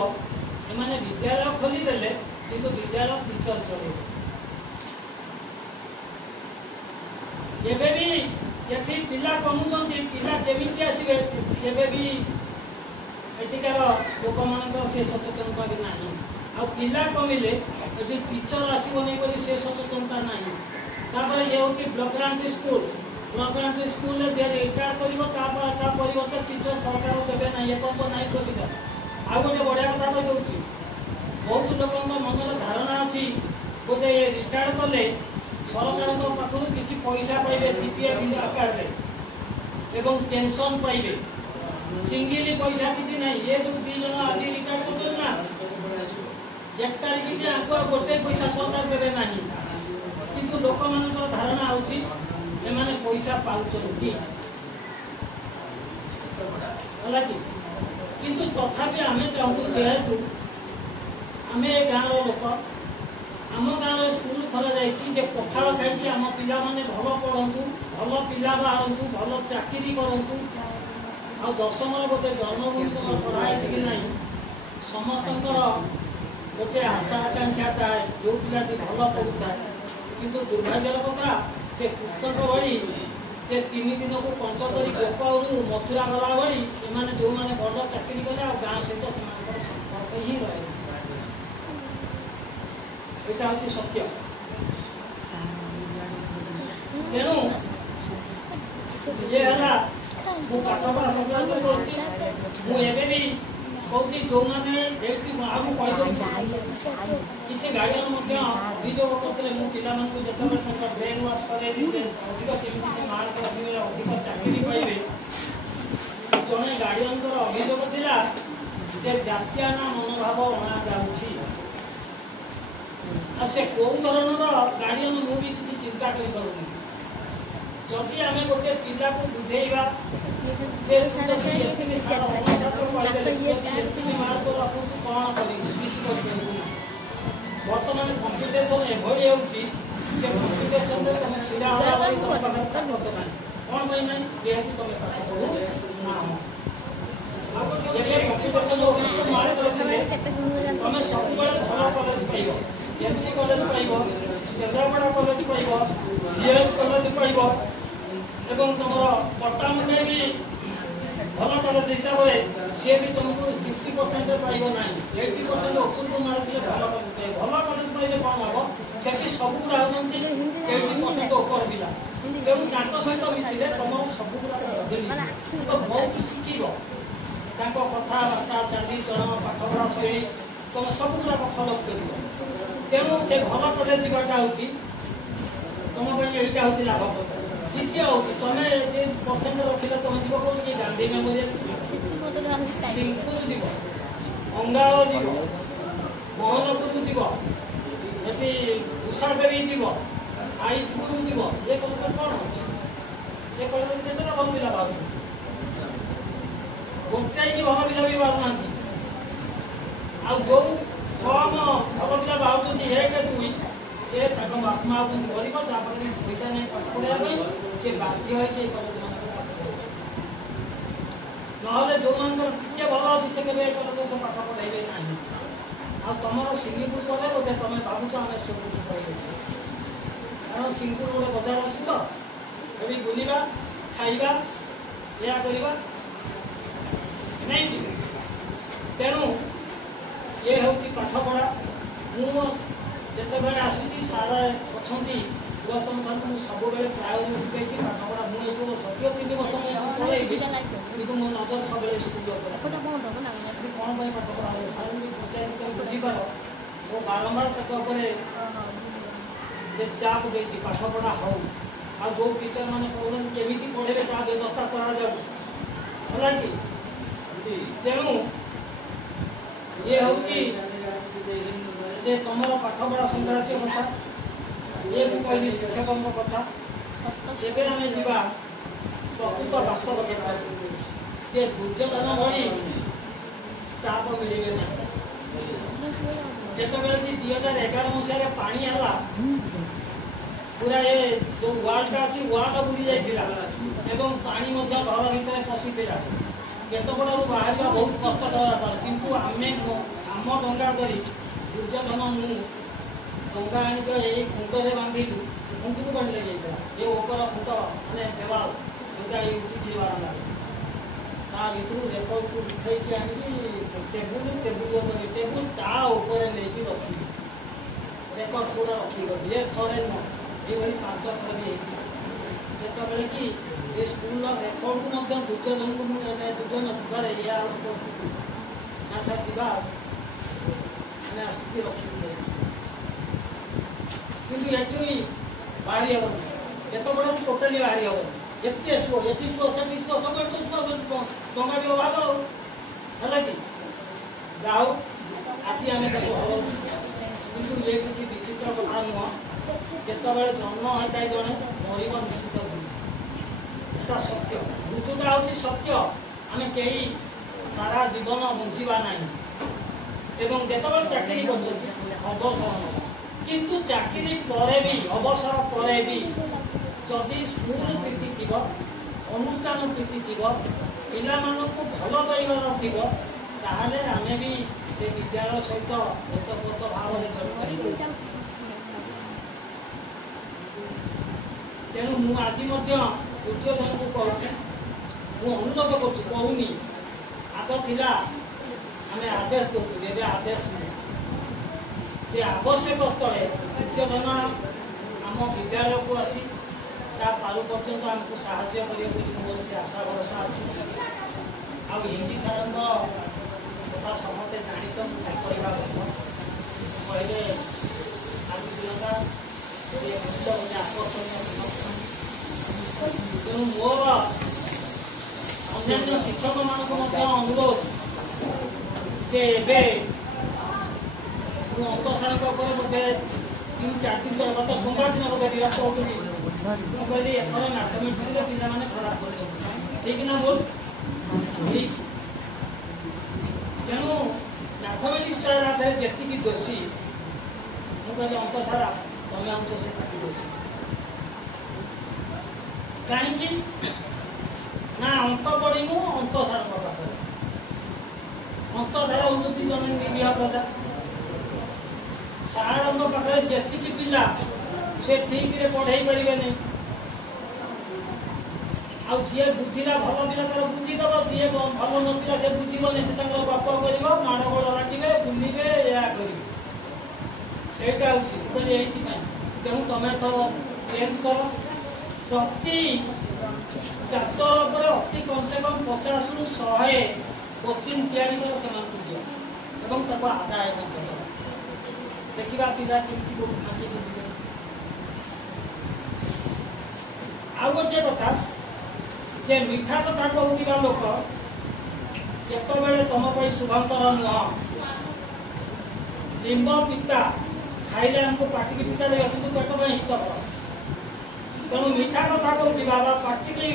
एमाने विद्यालय खोलीदेले किंतु विद्यालय टीचर चले एबे भी ये पिला कमुचंती पिला केमिति आसीबे एबे भी एटिकार लोक मानकर से सचेतनता भी नहीं आ पिला कमिले ये टीचर आसब नहीं बोली से सचेतनता नहीं तापर ये हो कि ब्लॉक स्कूल जे रिटायर कर परिवर्तन टीचर सरकार देवे ना ये तो नहीं प्रकृत आ गए बढ़िया कथा कही बहुत लोक मनर धारणा अच्छी बोधे रिटायर कले सरकार पाखर किसी पैसा पाइबे जीपीएफ आकार एवं पेंशन पाइबे सिंगली पैसा किसी ना ये जो 2 जन आज रिटायर कर ना 1 तारिख के आंको गोटे पैसा सरकार देवे ना किंतु लोक मानकर धारणा होची एमाने पैसा पाउछंती होला कि किंतु तथापि आमे चाहू जेहेतु आमे गाँव लोक आम गाँव स्कूल खोला जाए पखाड़ खाई आम पिला माने भल पढ़ु भल पिला बाहरतु भल चाकरी करूँ आ 10 गोटे जन्मभूमि तुम पढ़ाई कि ना समस्त गोटे आशा आकांक्षा थाए जो पिलाटी भल पढ़ुए किंतु दुर्भाग्यर कथा से पुस्तक भली से 3 दिन को पंचतरी गोपालू मथुरा गला भली एमाने जो माने बड़ चाकरी कले आ गाँ सहित से संपर्क ही रहे एटा हूँ सत्य तेणु ये है मु पाठ पढ़ा संक्रांत मुझे भी कहती जो मैंने किसी गार्डियन अभियोग करते पिला ब्रेन वाश कर अधिक मार्क रखिए अधिक चाकरी पाइबे जड़े गार्डियन अभियोग थिला जातीयना मनोभाव अणा जाऊँगी से कौ धरण गार्डियन मु भी किसी चिंता कर जदि आम गोटे पिला को बुझेगा मार्क रखु कौन बर्तमान कंपिटिशन एभली कंपिटिशन तुम छीड़ा कौन ना जेहेतु तुम पाठ पढ़ू ना तुम सब भल कॉलेज पाइब एमसी कॉलेज पाइब केन्द्रापड़ा कॉलेज पाइब डीएल कॉलेज पाइब एवं तुम पट्टामुंडे भी भल कॉलेज हिसाब से सी भी तुमको 50% पाइब ना 80% ऊपर को मारे भल कॉलेज पाइले कौन हम से सबुरा होती 80% ऊपर पिला तेणु सहित मिसिले तुम सबुरा तो बहुत शिखब कथबार्ता चालीचलन पाठपढ़ा शैली तुम सबुरा फलो कर तेणु से भल कॉलेज जाटा हूँ तुम यहाँ हूँ लाभप्रद द्वितीय हूँ तुम जे परसेंट रखिले तुम जीव कौन कि गांधी मेमोरियल सिंहपुर जीव अंगाल जीव मोहनपुर जीव ये उषादेवी जीव आईपुर जीव ये कॉलेज कौन अच्छे ये कॉलेज के भल पिला बाहर गोटे कि भल पिला भी बाहर ना आ जो कम भल पिला बाहर 1 2 ये बाप माँ गरीब पैसा नहीं पाठ पढ़ाई सी बाध्य हो कॉलेज ना जो मान टे भल अच्छे से कॉलेज पाठ पढ़ाइबे ना आ तुम सिंगपुर गले बोधे तुम भावुच आम सब पाइबे कारण सिंगपुर गोटे बजार अच्छी तो ये बुलवा खाइबा या करवा नहीं कि तेणु ये हूँ पाठ पढ़ा मु जिते आसी सारा अच्छा पुरातन छात्र मुझे सब प्रायोरिटी देती पाठ पढ़ा मुझे जदिव 3 वर्ष पढ़ेबी कि मो नजर सब स्कूल कौन पाठ पढ़ा सार भी पचार तुम बुझीपार वो बारंबार चाप देती पाठ पढ़ा हो आ जो टीचर माने कहून केमिति पढ़ेबे ता व्यवस्था करा जाऊ होला कि तेणु ये होची जे तमर पाठ पढ़ा संक्रांति कथा ये भी कहली शिक्षकों कथा एबे आमे जीवा प्रकृत वास्तव कथा जे दुर्योधन भली स्टाफ मिलिबे ना जेतबेले कि 2011 मसीह पानी हला पूरा ये जो वार्ड अच्छी वार्ड बुड़ी जाइला एवं पानी मध्य घर भीतर पशिला केत बड़ा बाहर बहुत कष्टकर था किंतु आमे आम डंगा करी दुर्योधन मु डंगा आनिक यही खुंटरे बांधिलु खुंटी को बांधले जाइला ये ऊपर खुंट माने देवाल डंगा ये उठी बारंदा ता भितर रेकर्ड को उठाई के आनी टेबुल ता ऊपर लेके रखी रेकर्ड पूरा रखी गली ये थरे न ये भली 5 थर भी जेतबेले कि ये स्कूल रेकर्ड को मध्य दुर्योधन को दुर्योधन बारे या ना सतिबा मैंने आस्ति रखी किंतु एटुई बाहरी हो केत बड़ टोटली बाहरी हो एते सो सब तो टंगा भी अभाव होला कि जाओ आती आम किंतु ये किसी विचित्र कथा नुह जिते जन्म होता है जड़े मरब निश्चित एटा सत्य ऋतुटा हूँ सत्य आम कहीं सारा जीवन बंचवा ना एवं जिते चाकरी कर अवसर किंतु चाकरी पर भी अवसर पर भी जदि स्कूल प्रीति थी अनुष्ठान प्रीति थी पिला भल पाइबार थी ताहले आमे भी से विद्यालय सहित एतपत भाव तेणु मु आज दुर्योधन को कहूँ मु अनुरोध करूनी आग थिला आमे आदेश दूसरे एवं आदेश जे आवश्यक स्थले दुर्योधन आम विद्यालय को आसी पारु पर्यंत आमको साहाय्य मोर से आशा भरोसा अच्छी आ हिंदी सार कथा समस्ते जानित कहवा कहले आज दिनटा गोटे आकर्षणीय तेणु मोर अन्य शिक्षक मान अनुरोध जे अंतसार बोधे 3-4 दिन गत सोमवार दिन बोधे विरक्त होती कहली एथर मैथमेटिक्स पिला माने खराब कर ठीक ना बोल ठीक तेणु मैथमेटिक्स आधार जी दोषी मुझे अंत सारा तुम अंत से दोषी कहीं ना अंत पढ़ू अंत सार पाखे अंत सारा उन्नति जन निरीह प्रजा सार पाखे जी पिला से ठीक रे पढ़ाई पारे नहीं आ जी बुझिला भल पिला तार बुझीदेव जी भल नथिला से बुझीबनी से गप कर माड़ गोड़ लागे बुलवे या करा तेणु तुम तो चेंज कर प्रति चैप्टर पर अति कम से कम 50 ରୁ 100 क्वेश्चन तैयारी कर से आदाय देखा पिला केमती आ गोटे कथा जे मीठा कथा कहूथिबा लोक केतबेले तुम पर शुभंकर नुह लिंब पिता खाइले हमको पाटी की पिता देगा किंतु पेट में हितकर तेणु मीठा कथा कहूथिबा पाटी की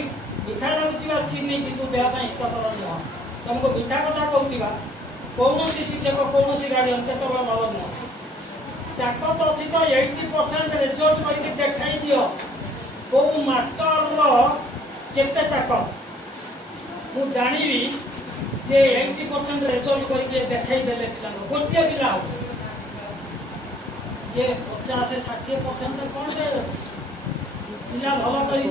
मीठा लगुथिबा चीनी किंतु देह में हितकर नुह तुमको मीठा कथा कहूथिबा कौन शिक्षक कौन गार्डियन केतबेले भल नुह ताकत अच्छी तो 80% रिजल्ट करके देखाई दियो को मास्टर केते ताकत मु जानिबी जे 80% रिजल्ट करके देखाई देले पिला गोटे पिला हो ये 50-60% कौन से पिला भल करी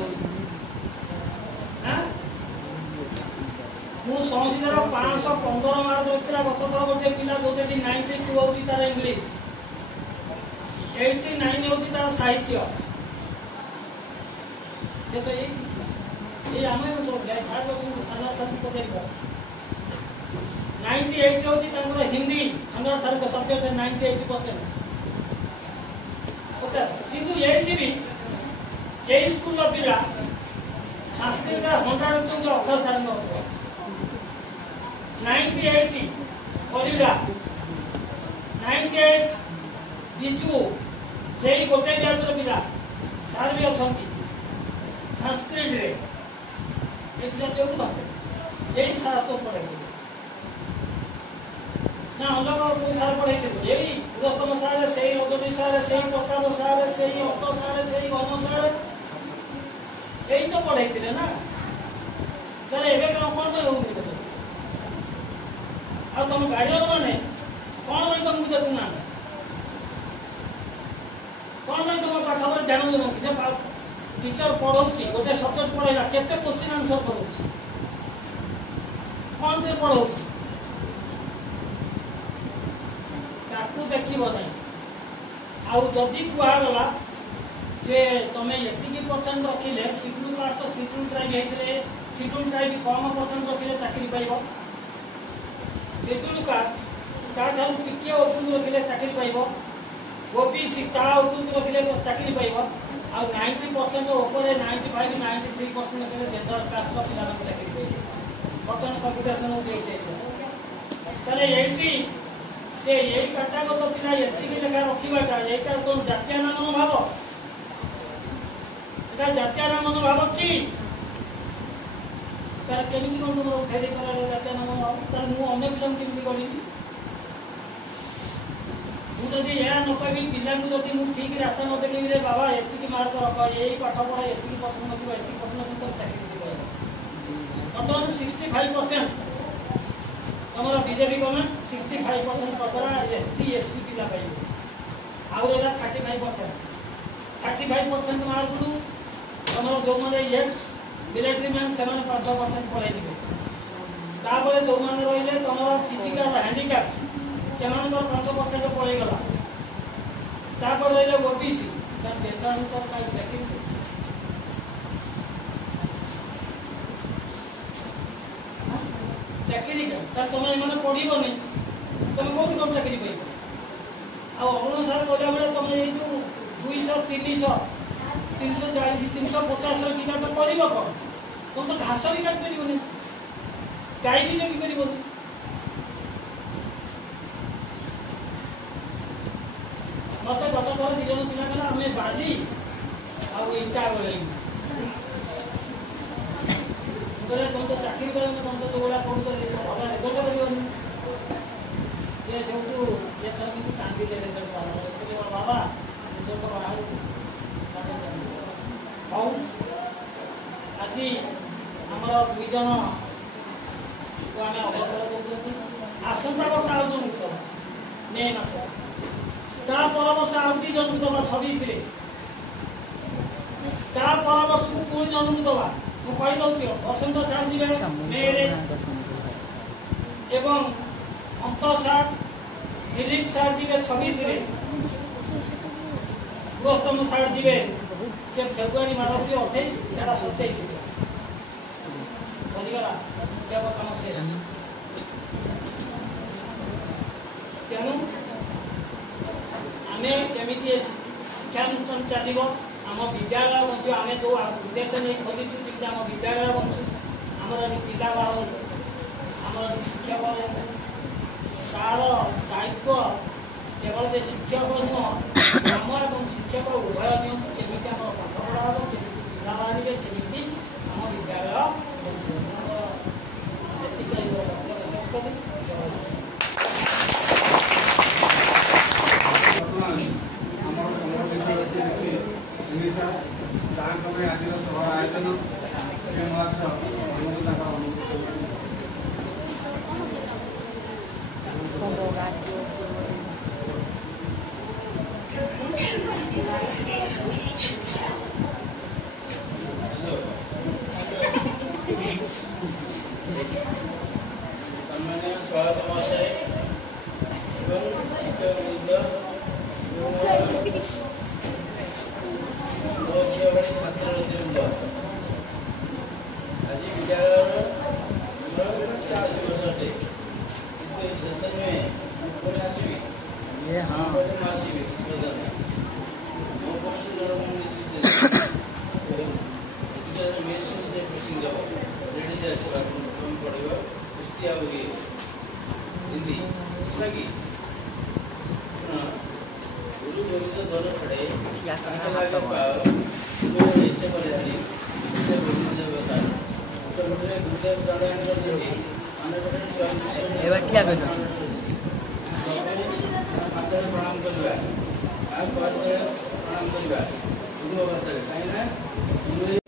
मु समझदार 515 मार्क रखिला गत थर गोटे पिला जोटे 92 होची तार इंग्लिश 89 होची तार साहित्य ये तो ये आमे तो गैस हार लोग सारा तक को देखो 98 होची तांकर हिंदी 100 का सब्जेक्ट है 90-80% ओके किंतु ये भी এই স্কুল পিলা সংস্কৃত 100 ଅକ୍ଷର ସାର ନଥିବ 98 ପରିରା 98 ବିଜୁ ସେଇ ଗୋଟେ ବ୍ୟାଚର ପିଲା ସାର ବି ଅଛନ୍ତି संस्कृत रे एक जाते हो बात यही सारा तो पढ़े ना हम लोग कोई सारा पढ़े थे यही रतन सारे सही रजनी सारे सही प्रताप सारे सही अत सारे सही घन सारे यही तो पढ़े थे ना चले एबे काम कोन पे होउनी तो आ तुम गाड़ियों माने कोन में तुमको देखु ना कोन में तुम पाठ पर ध्यान देना कि जब टीचर पढ़ाऊँ गोटे सब्जेक्ट पढ़ेगा केते क्वेश्चन आंसर करूँ कौन से पढ़ाऊँ ताकू देखिब ना आउ जदि कहगला जे तुम ये परसेंट रखिले सिड्यूल कास्ट तो सिड्यूल ट्राइब होते सिड्यूल ट्राइब कम परसेंट रखिले चाकरी पाइब सिड्यूल कास्ट टिके उपरू रखिले चाकरी पाइब ओबीसी ता उपरू रखिले चाकरी पाइब आ 90% ऊपर 95 93% के जनरल कास्ट का पिला को चाकरी पाइब बटन कंप्यूटेशन हो देते ताले 80 से यही कैटेगरी पिला एथि के लेखा रखिबाटा एटा कोन जातीय नाम भाव एटा जातीय नाम भाव की तार केमिति कोन उठे दे पर जातीय नाम भाव तार मु अन्य पिला केमिति करिबी मुझे यह न कभी पिला को जदि मु ठीक रास्ता न देखि रे बाबा एति मार्क रख यही पाठ पढ़ा एति प्रश्न नथिबा एति प्रश्न तो चाकरी दे बर्तमान 65% हमारा बीजेपी गवर्नमेंट 65% पदरा एसटी एससी पिला पाइबो आउ एला 35% मार्क रु हमारा जो माने एक्स मिलिट्री मैन सेवन 5% पढ़ाई दिबे तापर जो माने रहिले तमरा फिजिकल हैंडीकैप सेमानकर 5% पढ़ाई गला तापर रहिले ओबीसी ता जनरल तो काई चाकरी चाकरी का तुम मैंने पढ़नी तुम कौन कौन चाकरी पाइब आरुण सार कहला बेले तुम ये जो 200 300 340 350 टिका तो कर कौन तुम तो घास भी काट पार गाई भी जगि पार मत गत थर 2 जन पिला कहला आम बाली आईटा बोले तुम तो चाकरी कर तुम तो जो गुड़ा पढ़ुत भल रिजल्ट कर ये जो ये थर कि कांदी ले रिजल्ट बाबा रिजल्ट बाहर हाउ आज आमर 2 जन को आम अवसर देते आसंता वर्ष आज मुक्त मे मास ता पर वर्ष आउटी जन दबा 26 रे ता पर वर्ष को पुणी जन दबा मु कहि दउछि बसंत सार दिबे मेरे एवं अंत सार दिलीप सार दिबे 26 रे गौतम सार दिबे से फेब्रुआरी मास 28 एटा 27 रे चलिगला केबो काम शेष तेनु आमे केमिति शिक्षानुष्ठान चलिबो आम विद्यालय बंचु आम जो उद्देश्य नहीं खोलीचु कि आम विद्यालय बंचु आमर पिला बाहर आमर शिक्षक तार दायित्व केवल जे शिक्षक नुह आम और शिक्षक उभय नियंतु केमी आम पाठ पढ़ा हम केमी पिला बाहर केमी आम विद्यालय आज सभा आयोजन सम्माननीय स्वागत महाशय एवं शिक्षकवृंद छात्रवृंद आज विद्यालय शेष दिवस अटे कि शेष नुहे आसबी आसबी मो पक्ष घर पड़े ऐसे परिहारी से बोलने देवता तो गुरुदेव प्राणायाम कर देंगे अन्य स्वयं हाथ प्रणाम करवा प्रणाम करवा गुरु अवस्था कहीं ना गुरु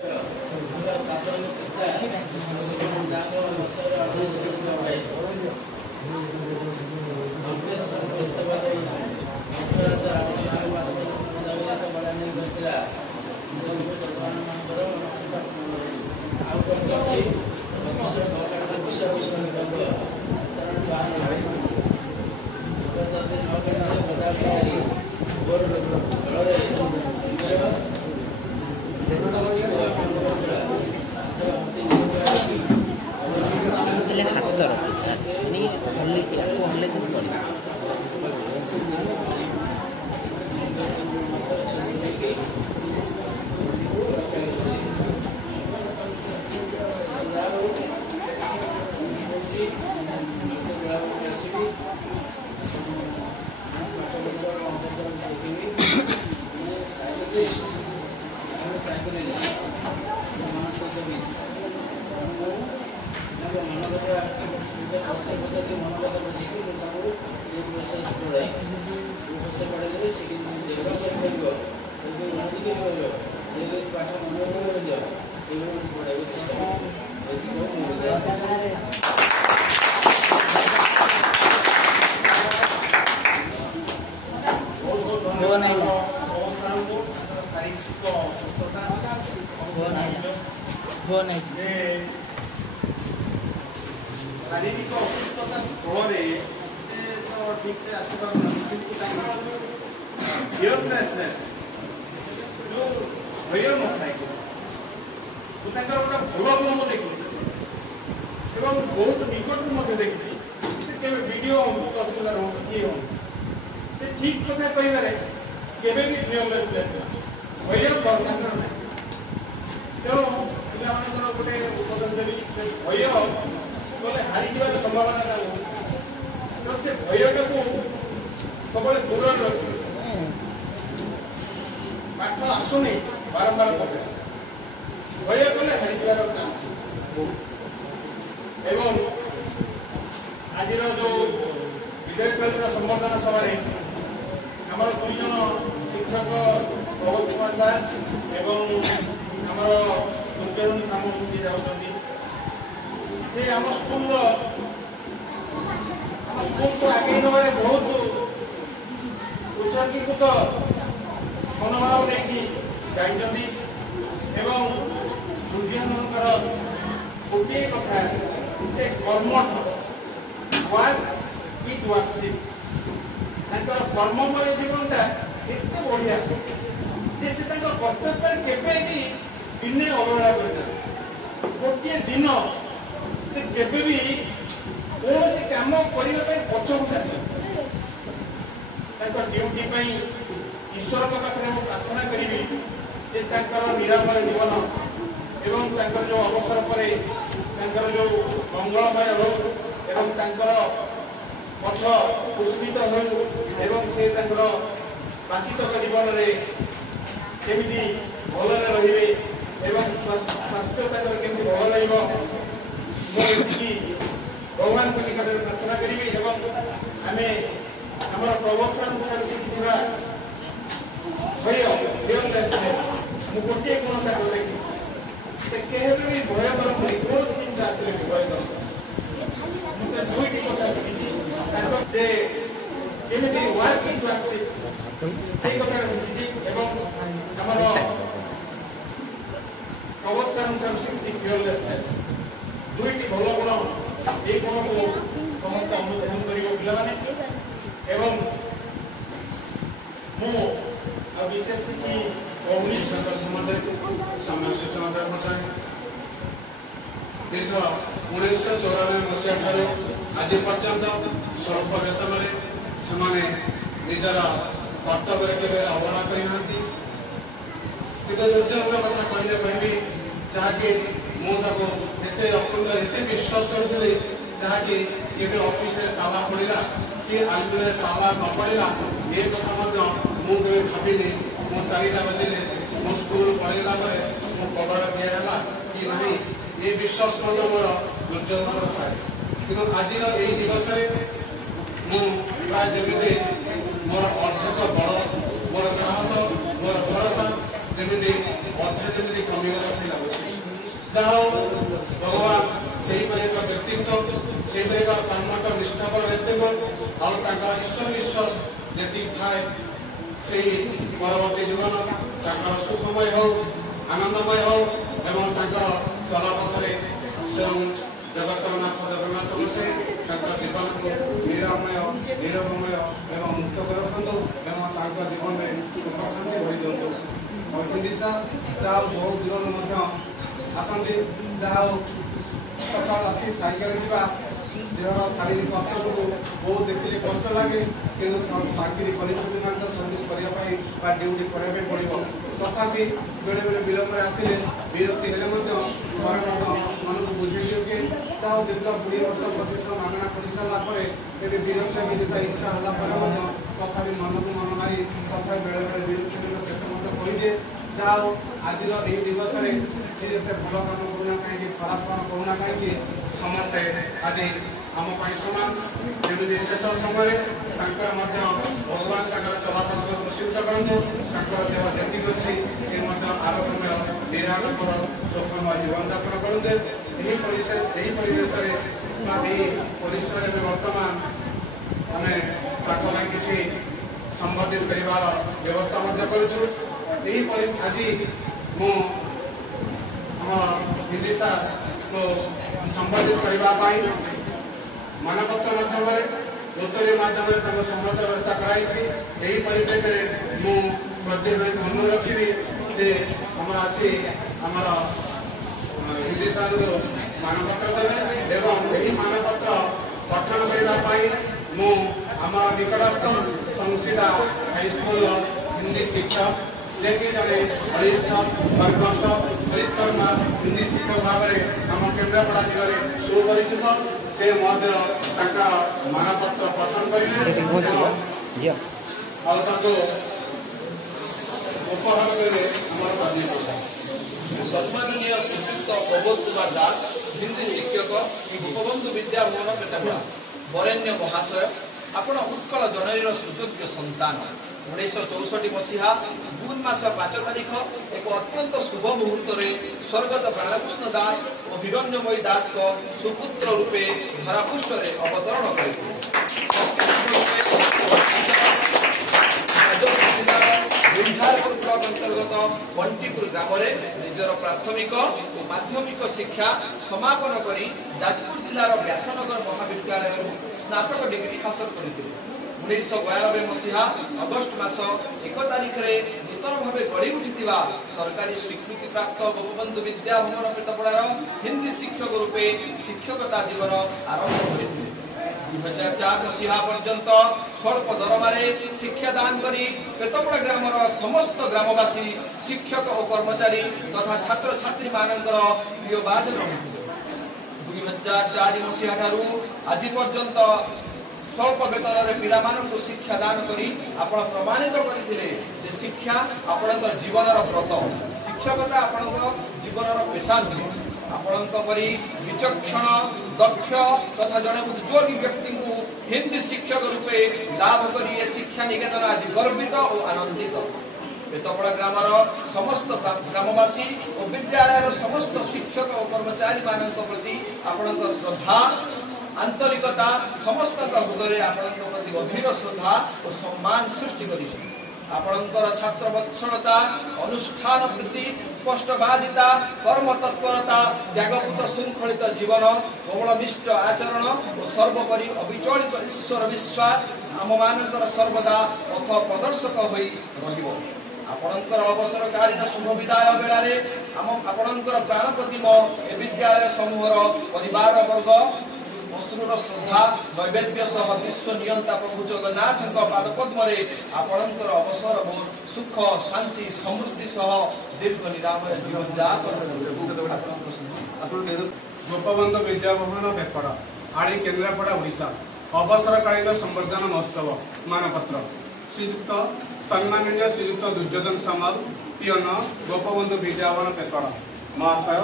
शारीरिक असुस्थता फल ठीक से फियरलेसनेस जो भय न थाए गोटे भल गुण मुझे देखी बहुत निकट देखी केवे वीडियो हूँ तहसीलदार हूँ किए हूँ से ठीक कथा कहे केवे भी फियरलेसनेस भय दरकार ना तेणु पिला गोटे उपदेश देवी भय गले हारी जावर संभावना तेणु से भयटा को सब दूर रख पाठ आसुनी बारंबार पचार भय कले हारी जावर चांस एवं आज जो विधायक संबर्धना सभा आमर दुई जन शिक्षक प्रभुत कुमार दास एवं आमर दुर्जनी सामंती जाऊँगी से आम स्कूल को आगे नबार बहुत उत्सर्गीकृत मनोभाव नहीं जाइए दुर्जनकर गोटे कथा कर्मठ वर्क इज वर्शिप कर्ममय जीवनटा एत बढ़िया जे से कर्तव्य केवे भी दिने अवहेला कर गोटे दिन से केवे भी कौन से काम करने पछक ड्यूटी ईश्वर के पाखे प्रार्थना करी निरामय जीवन एवं जो अवसर पर जो मंगलमय हो एवं पथ पुष्पित हो एवं से बाकी तक जीवन में केमी भल रे स्वास्थ्य केमी भल भगवान को निकट में प्रार्थना करी आम प्रवचन शिखा भय फियरलेसनेस मुझे गोटे गुण ताको देखी केवे भी भय करते कौन जिन आसले भी भय कर दुईटी कथा शिखी केमी वर्क इज वर्शिप से कथा शिखी आमर प्रवचन शिखी फियरलेसनेस दुईटी भल गुण ये गुण को समस्त अनुधान कर विशेष किसी संबंध समय सूचना देना चाहे दीर्घ 1994 मसीहा आज पर्यंत स्वल्प वेतन से निजर कर्तव्य के अवहेला करना दुर्जन कथा कहले कहबी जहाँकि मुझे अकुंठ एत विश्वास करी जहाँकि ऑफिस ताला पड़ा कि आलमिरा ताला न पड़ा ये कथा मुझे भाविनी मो 4टा बजे मो स्कूल पढ़ेगा मो कबड़ दिया कि नहीं ये विश्वास मोर दुर्जन थाए कि आज यही दिवस मुझे मोर अधिक बड़ मोर साहस मोर भरोसा जमी अधे जमी कमिगला लगे जहाँ भगवान से व्यक्तित्व से कर्मठ निष्ठापर व्यक्तित्व और ईश्वर विश्वास जी थाए से परवर्ती जीवन सुखमय हो आनंदमय हो एवं चलपथरे स्वयं जगतनाथ जगन्नाथ से जीवन को निरामय निरवमय एवं मुक्त कर रखु एवं जीवन में सुख शांति भरी दिखाँ और हिंदीसा जहाँ बहुत दूर आसती जहाँ सका आसी साइकेल जा देहर शारीरिक कष्ट जो बहुत देखिए कष्ट लगे कि चाकरी परिश्रमी मान सर्विस करने ड्यूटी करने पड़ो तथापि बेले बेले विलम्ब आसिले विरक्ति हेले मन को बुझे कि जहाँ दीर्घ 20 वर्ष 25 मागणा कर सारापर ये विरक्त मिलता इच्छा है तथापि मन को मन मारी तथा बेले बेले विरक्ति क्षेत्र कहीदे जहाँ आज यही दिवस सी जिते भल काम करूना कहीं खराब काम करूना कहीं समस्ते आज आम समान जमी शेष समय भगवान चलापथ प्रसिद्ध करूँ देह जेतिक अच्छी सी आरोग्यमय निराडंबर सुखमय जीवन यापन करते यही परिवेश परिसर में बर्तमान आम किसी संबर्धित कर व्यवस्था करूँ आज मु हिंदीसा को संबोधित करने मानपत्र माध्यम उत्तरी माध्यम सम्मत व्यवस्था कराई परिप्रेक्षी मुझे मन रखी से आम आसी आमर हिंदीसा मानपत्र देवे एवं यही मानपत्र पठन करने आम निकटस्थ संसीदा हाईस्कूल हिंदी शिक्षक जेकि जड़े वरिष्ठ कर्मठ हरितकर्मा हिंदी शिक्षक भाव में आम केन्द्रापड़ा जिले सुपरिचित से मानपत्र पठन करेंगे उपहार करेंगे सम्माननीय श्रीयुक्त प्रबोध कुमार दास हिंदी शिक्षक गोपबंधु विद्या भवन पेटापड़ा बरेण्य महाशय आपण उत्कल जननी सुयोग्य संतान 1964 मसीहा जून मास 5 तारीख एक अत्यंत शुभ मुहूर्त स्वर्गत प्राणकृष्ण दास और हिरण्यमयी दास को सुपुत्र रूपे धरापृष्ठ अवतरण करते अंतर्गत बंटीपुर ग्राम निजर प्राथमिक और माध्यमिक शिक्षा समापन कर जाजपुर जिलार व्यासनगर महाविद्यालय स्नातक डिग्री हासिल करते 1992 मसीहा अगस्ट मास 1 तारीख नूतन भाव गढ़ी उठी सरकारी स्वीकृति प्राप्त गोपबंधु विद्या भवन पेटपड़ार हिंदी शिक्षक रूपे शिक्षकता जीवन आरंभ करते 2004 मसीहा पर्यंत स्वल्प दरमारे शिक्षादान करी पेटपड़ा ग्रामर समस्त ग्रामवासी शिक्षक और कर्मचारी तथा छात्र छात्री मानकर प्रिय बाधक 2004 मसीहा ठारू आज पर्यंत स्वल्प वेतन पिला शिक्षादान करी आपण प्रमाणित करते शिक्षा आपण जीवन व्रत शिक्षकता आपण जीवन पेशा नुहे आपण परी विचक्षण दक्ष तथा जड़े उद्योगी व्यक्ति को हिंदी शिक्षक रूपे लाभ कर शिक्षा निकेतन आज गर्वित और आनंदित पेटपड़ा ग्रामर समस्त ग्रामवासी और विद्यालय समस्त शिक्षक और कर्मचारी मान प्रति आपण श्रद्धा आंतरिकता समस्त हृदय आपण प्रति गभीर श्रद्धा और सम्मान सृष्टि कर आपणकर छात्र वत्सलता अनुष्ठान प्रति स्पष्टवादिता कर्म तत्परता त्यागपूत श्रृंखलित जीवन कोमलमिष्ट आचरण और सर्वोपरि अविचलित ईश्वर विश्वास आम मानकर सर्वदा पथ प्रदर्शक होई रहिबो आपणकर अवसरकालीन शुभ विदाय बेलारे आपणकर प्राण प्रतिम ए विद्यालय समूहर परिवार वर्ग अश्रुर श्रद्धा नैवेद्य सह विश्व नियंता प्रभु जगन्नाथ पादपद्म आपणकर अवसर बोध सुख शांति समृद्धि सह दीर्घ निरामय जीवन गोपबंधु विद्या भवन बेपड़ा आड़ी केन्द्रापड़ा ओडिशा अवसरकालीन संवर्धन महोत्सव मानपत्र श्रीयुक्त सम्माननीय श्रीयुक्त दुर्योधन सामल पियन गोपबंधु विद्याभवन पेकड़ महाशय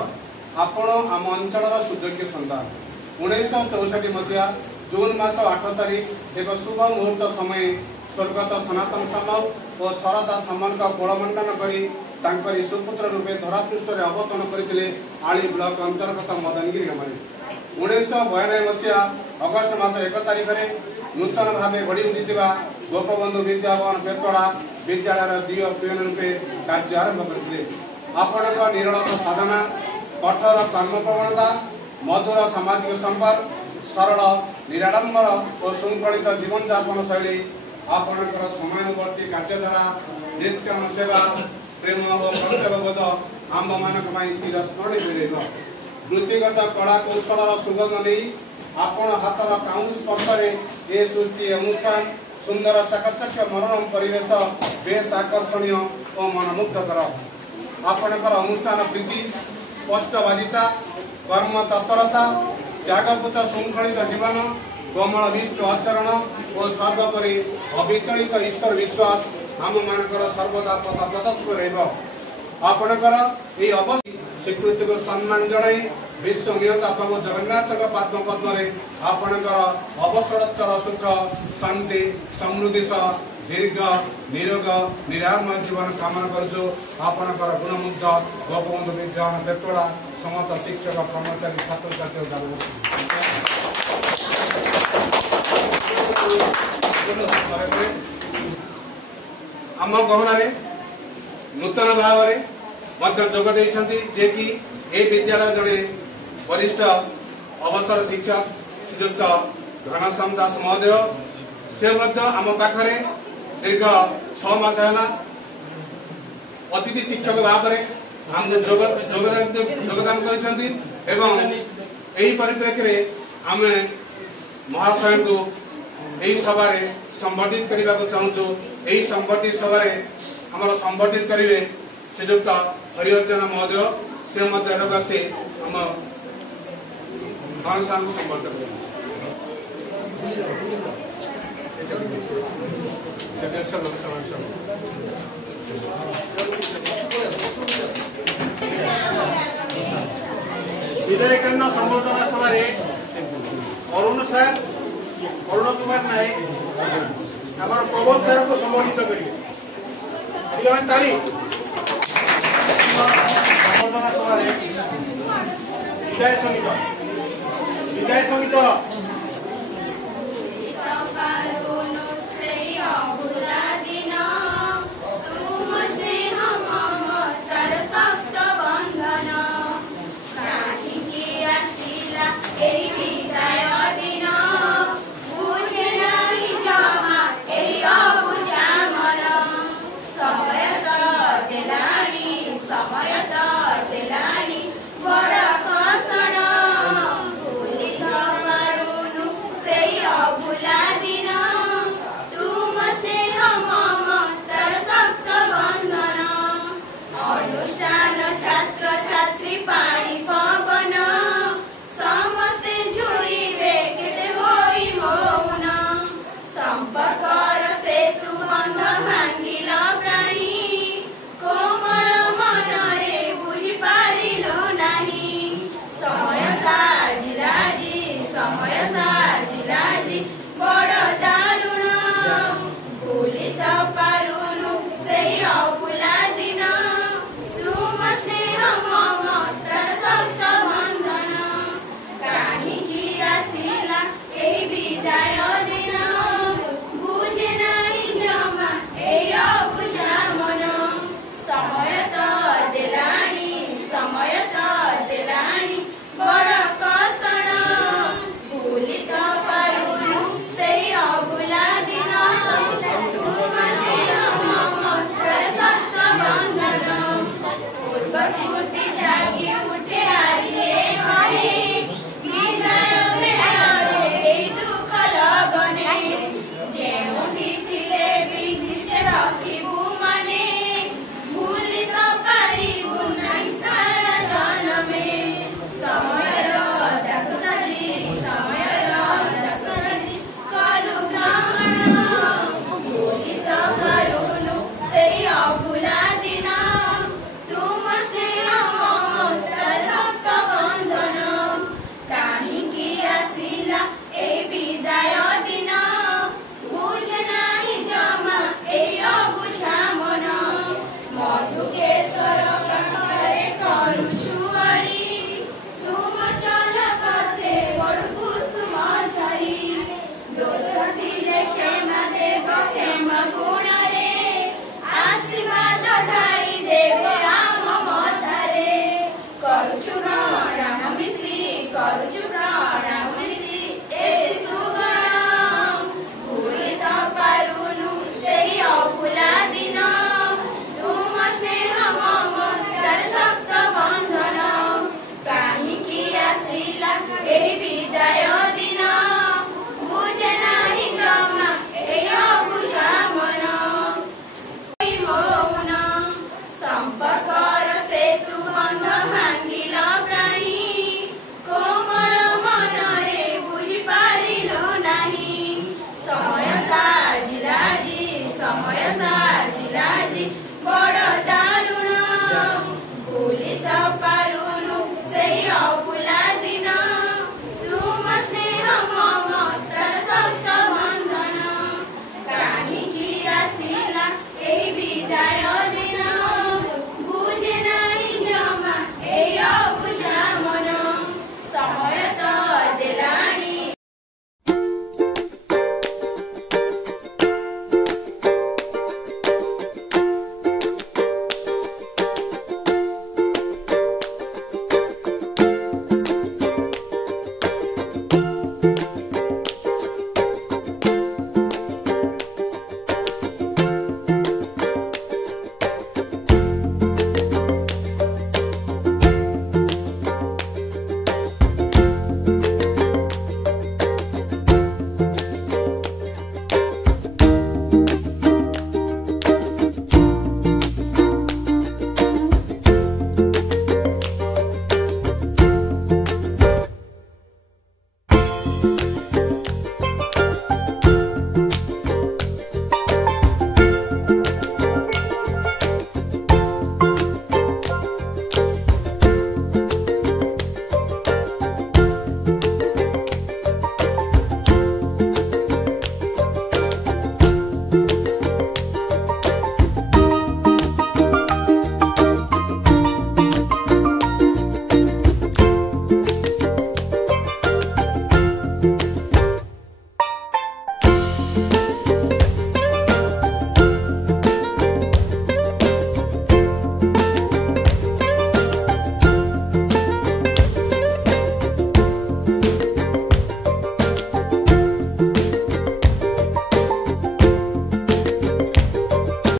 आपण आम अंचल सुयोग्य सन्तान 1964 मसीहा जून मास 8 तारीख एक शुभ मुहूर्त समय स्वर्गत सनातन सामल और शरदा सामल का कोलमंडन करी तांकरी सुपुत्र रूपे धरापृष्ठ अवतरण करते आली ब्लॉक अंतर्गत मदनगिरी ग्राम 1992 मसीहा अगस्ट मास 1 तारीख में नूतन भाव गढ़ी उठा गोपबंधु विद्याभवन पेटड़ा विद्यालय द्वितीय पियन रूपे कार्य आरंभ करते आपण निरलस साधना कठोर कर्म प्रवणता मधुर सामाजिक संपर्क सरल निराडंबर और श्रृंखलित जीवन यापन शैली आपणकर समयानुवर्ती कार्यधारा निष्काम सेवा प्रेम और कर्तव्यबोध आम मानक चिरस्मरणीय रहा वृत्तिगत कला कौशल सुगंध नहीं आपण हाथर काउं स्पर्श ए सृष्टि अनुष्ठान सुंदर चाकचक्य मनोरम परिवेश बेस आकर्षणीय और मनमुग्धकर आपणकर अनुष्ठान प्रीति स्पष्टवादिता कर्म तत्परता त्यागपूत श्रृंखलित जीवन कोमल विष्ट आचरण और सर्वोपरि अविचलित ईश्वर विश्वास आम मानकर सर्वदा पथ प्रदर्शक रहा आपणकर ये अवधि स्वीकृति को सम्मान जनाई विश्व नियता प्रभु जगन्नाथ पद्म पद्म आपणकर अवसरोत्तर सुख शांति समृद्धि सह दीर्घ निरोग निरामय जीवन कामना करुचु आपणकर गुणमुग्ध गोपबंधु विद्याभवन पेटड़ा समस्त शिक्षक कर्मचारी छात्र छात्री आम गहन नूतन भाव जोग देइछन्ति जे कि ए विद्यालय जड़े वरिष्ठ अवसर शिक्षक श्रीयुक्त घनश्याम दास महोदय से आम पाखे दीर्घ 6 मास है अतिथि शिक्षक भाव में योगदान करिसेंति एवं एही परिप्रेक्षी आम महाशय को यही सभा संबोधित करने को चाहूँ यही संबोधित सभा आमर संबोधित करेंगे श्रीयुक्त हरिअर्चन महोदय से आसी आम घनश्याम को संबोधित करेंगे विधायकांना संबोधना सभा अरुण सर अरुण कुमार नायक आम प्रबोध सर को संबोधित करेंगे ताली संबोधना सभा विधायक संगीत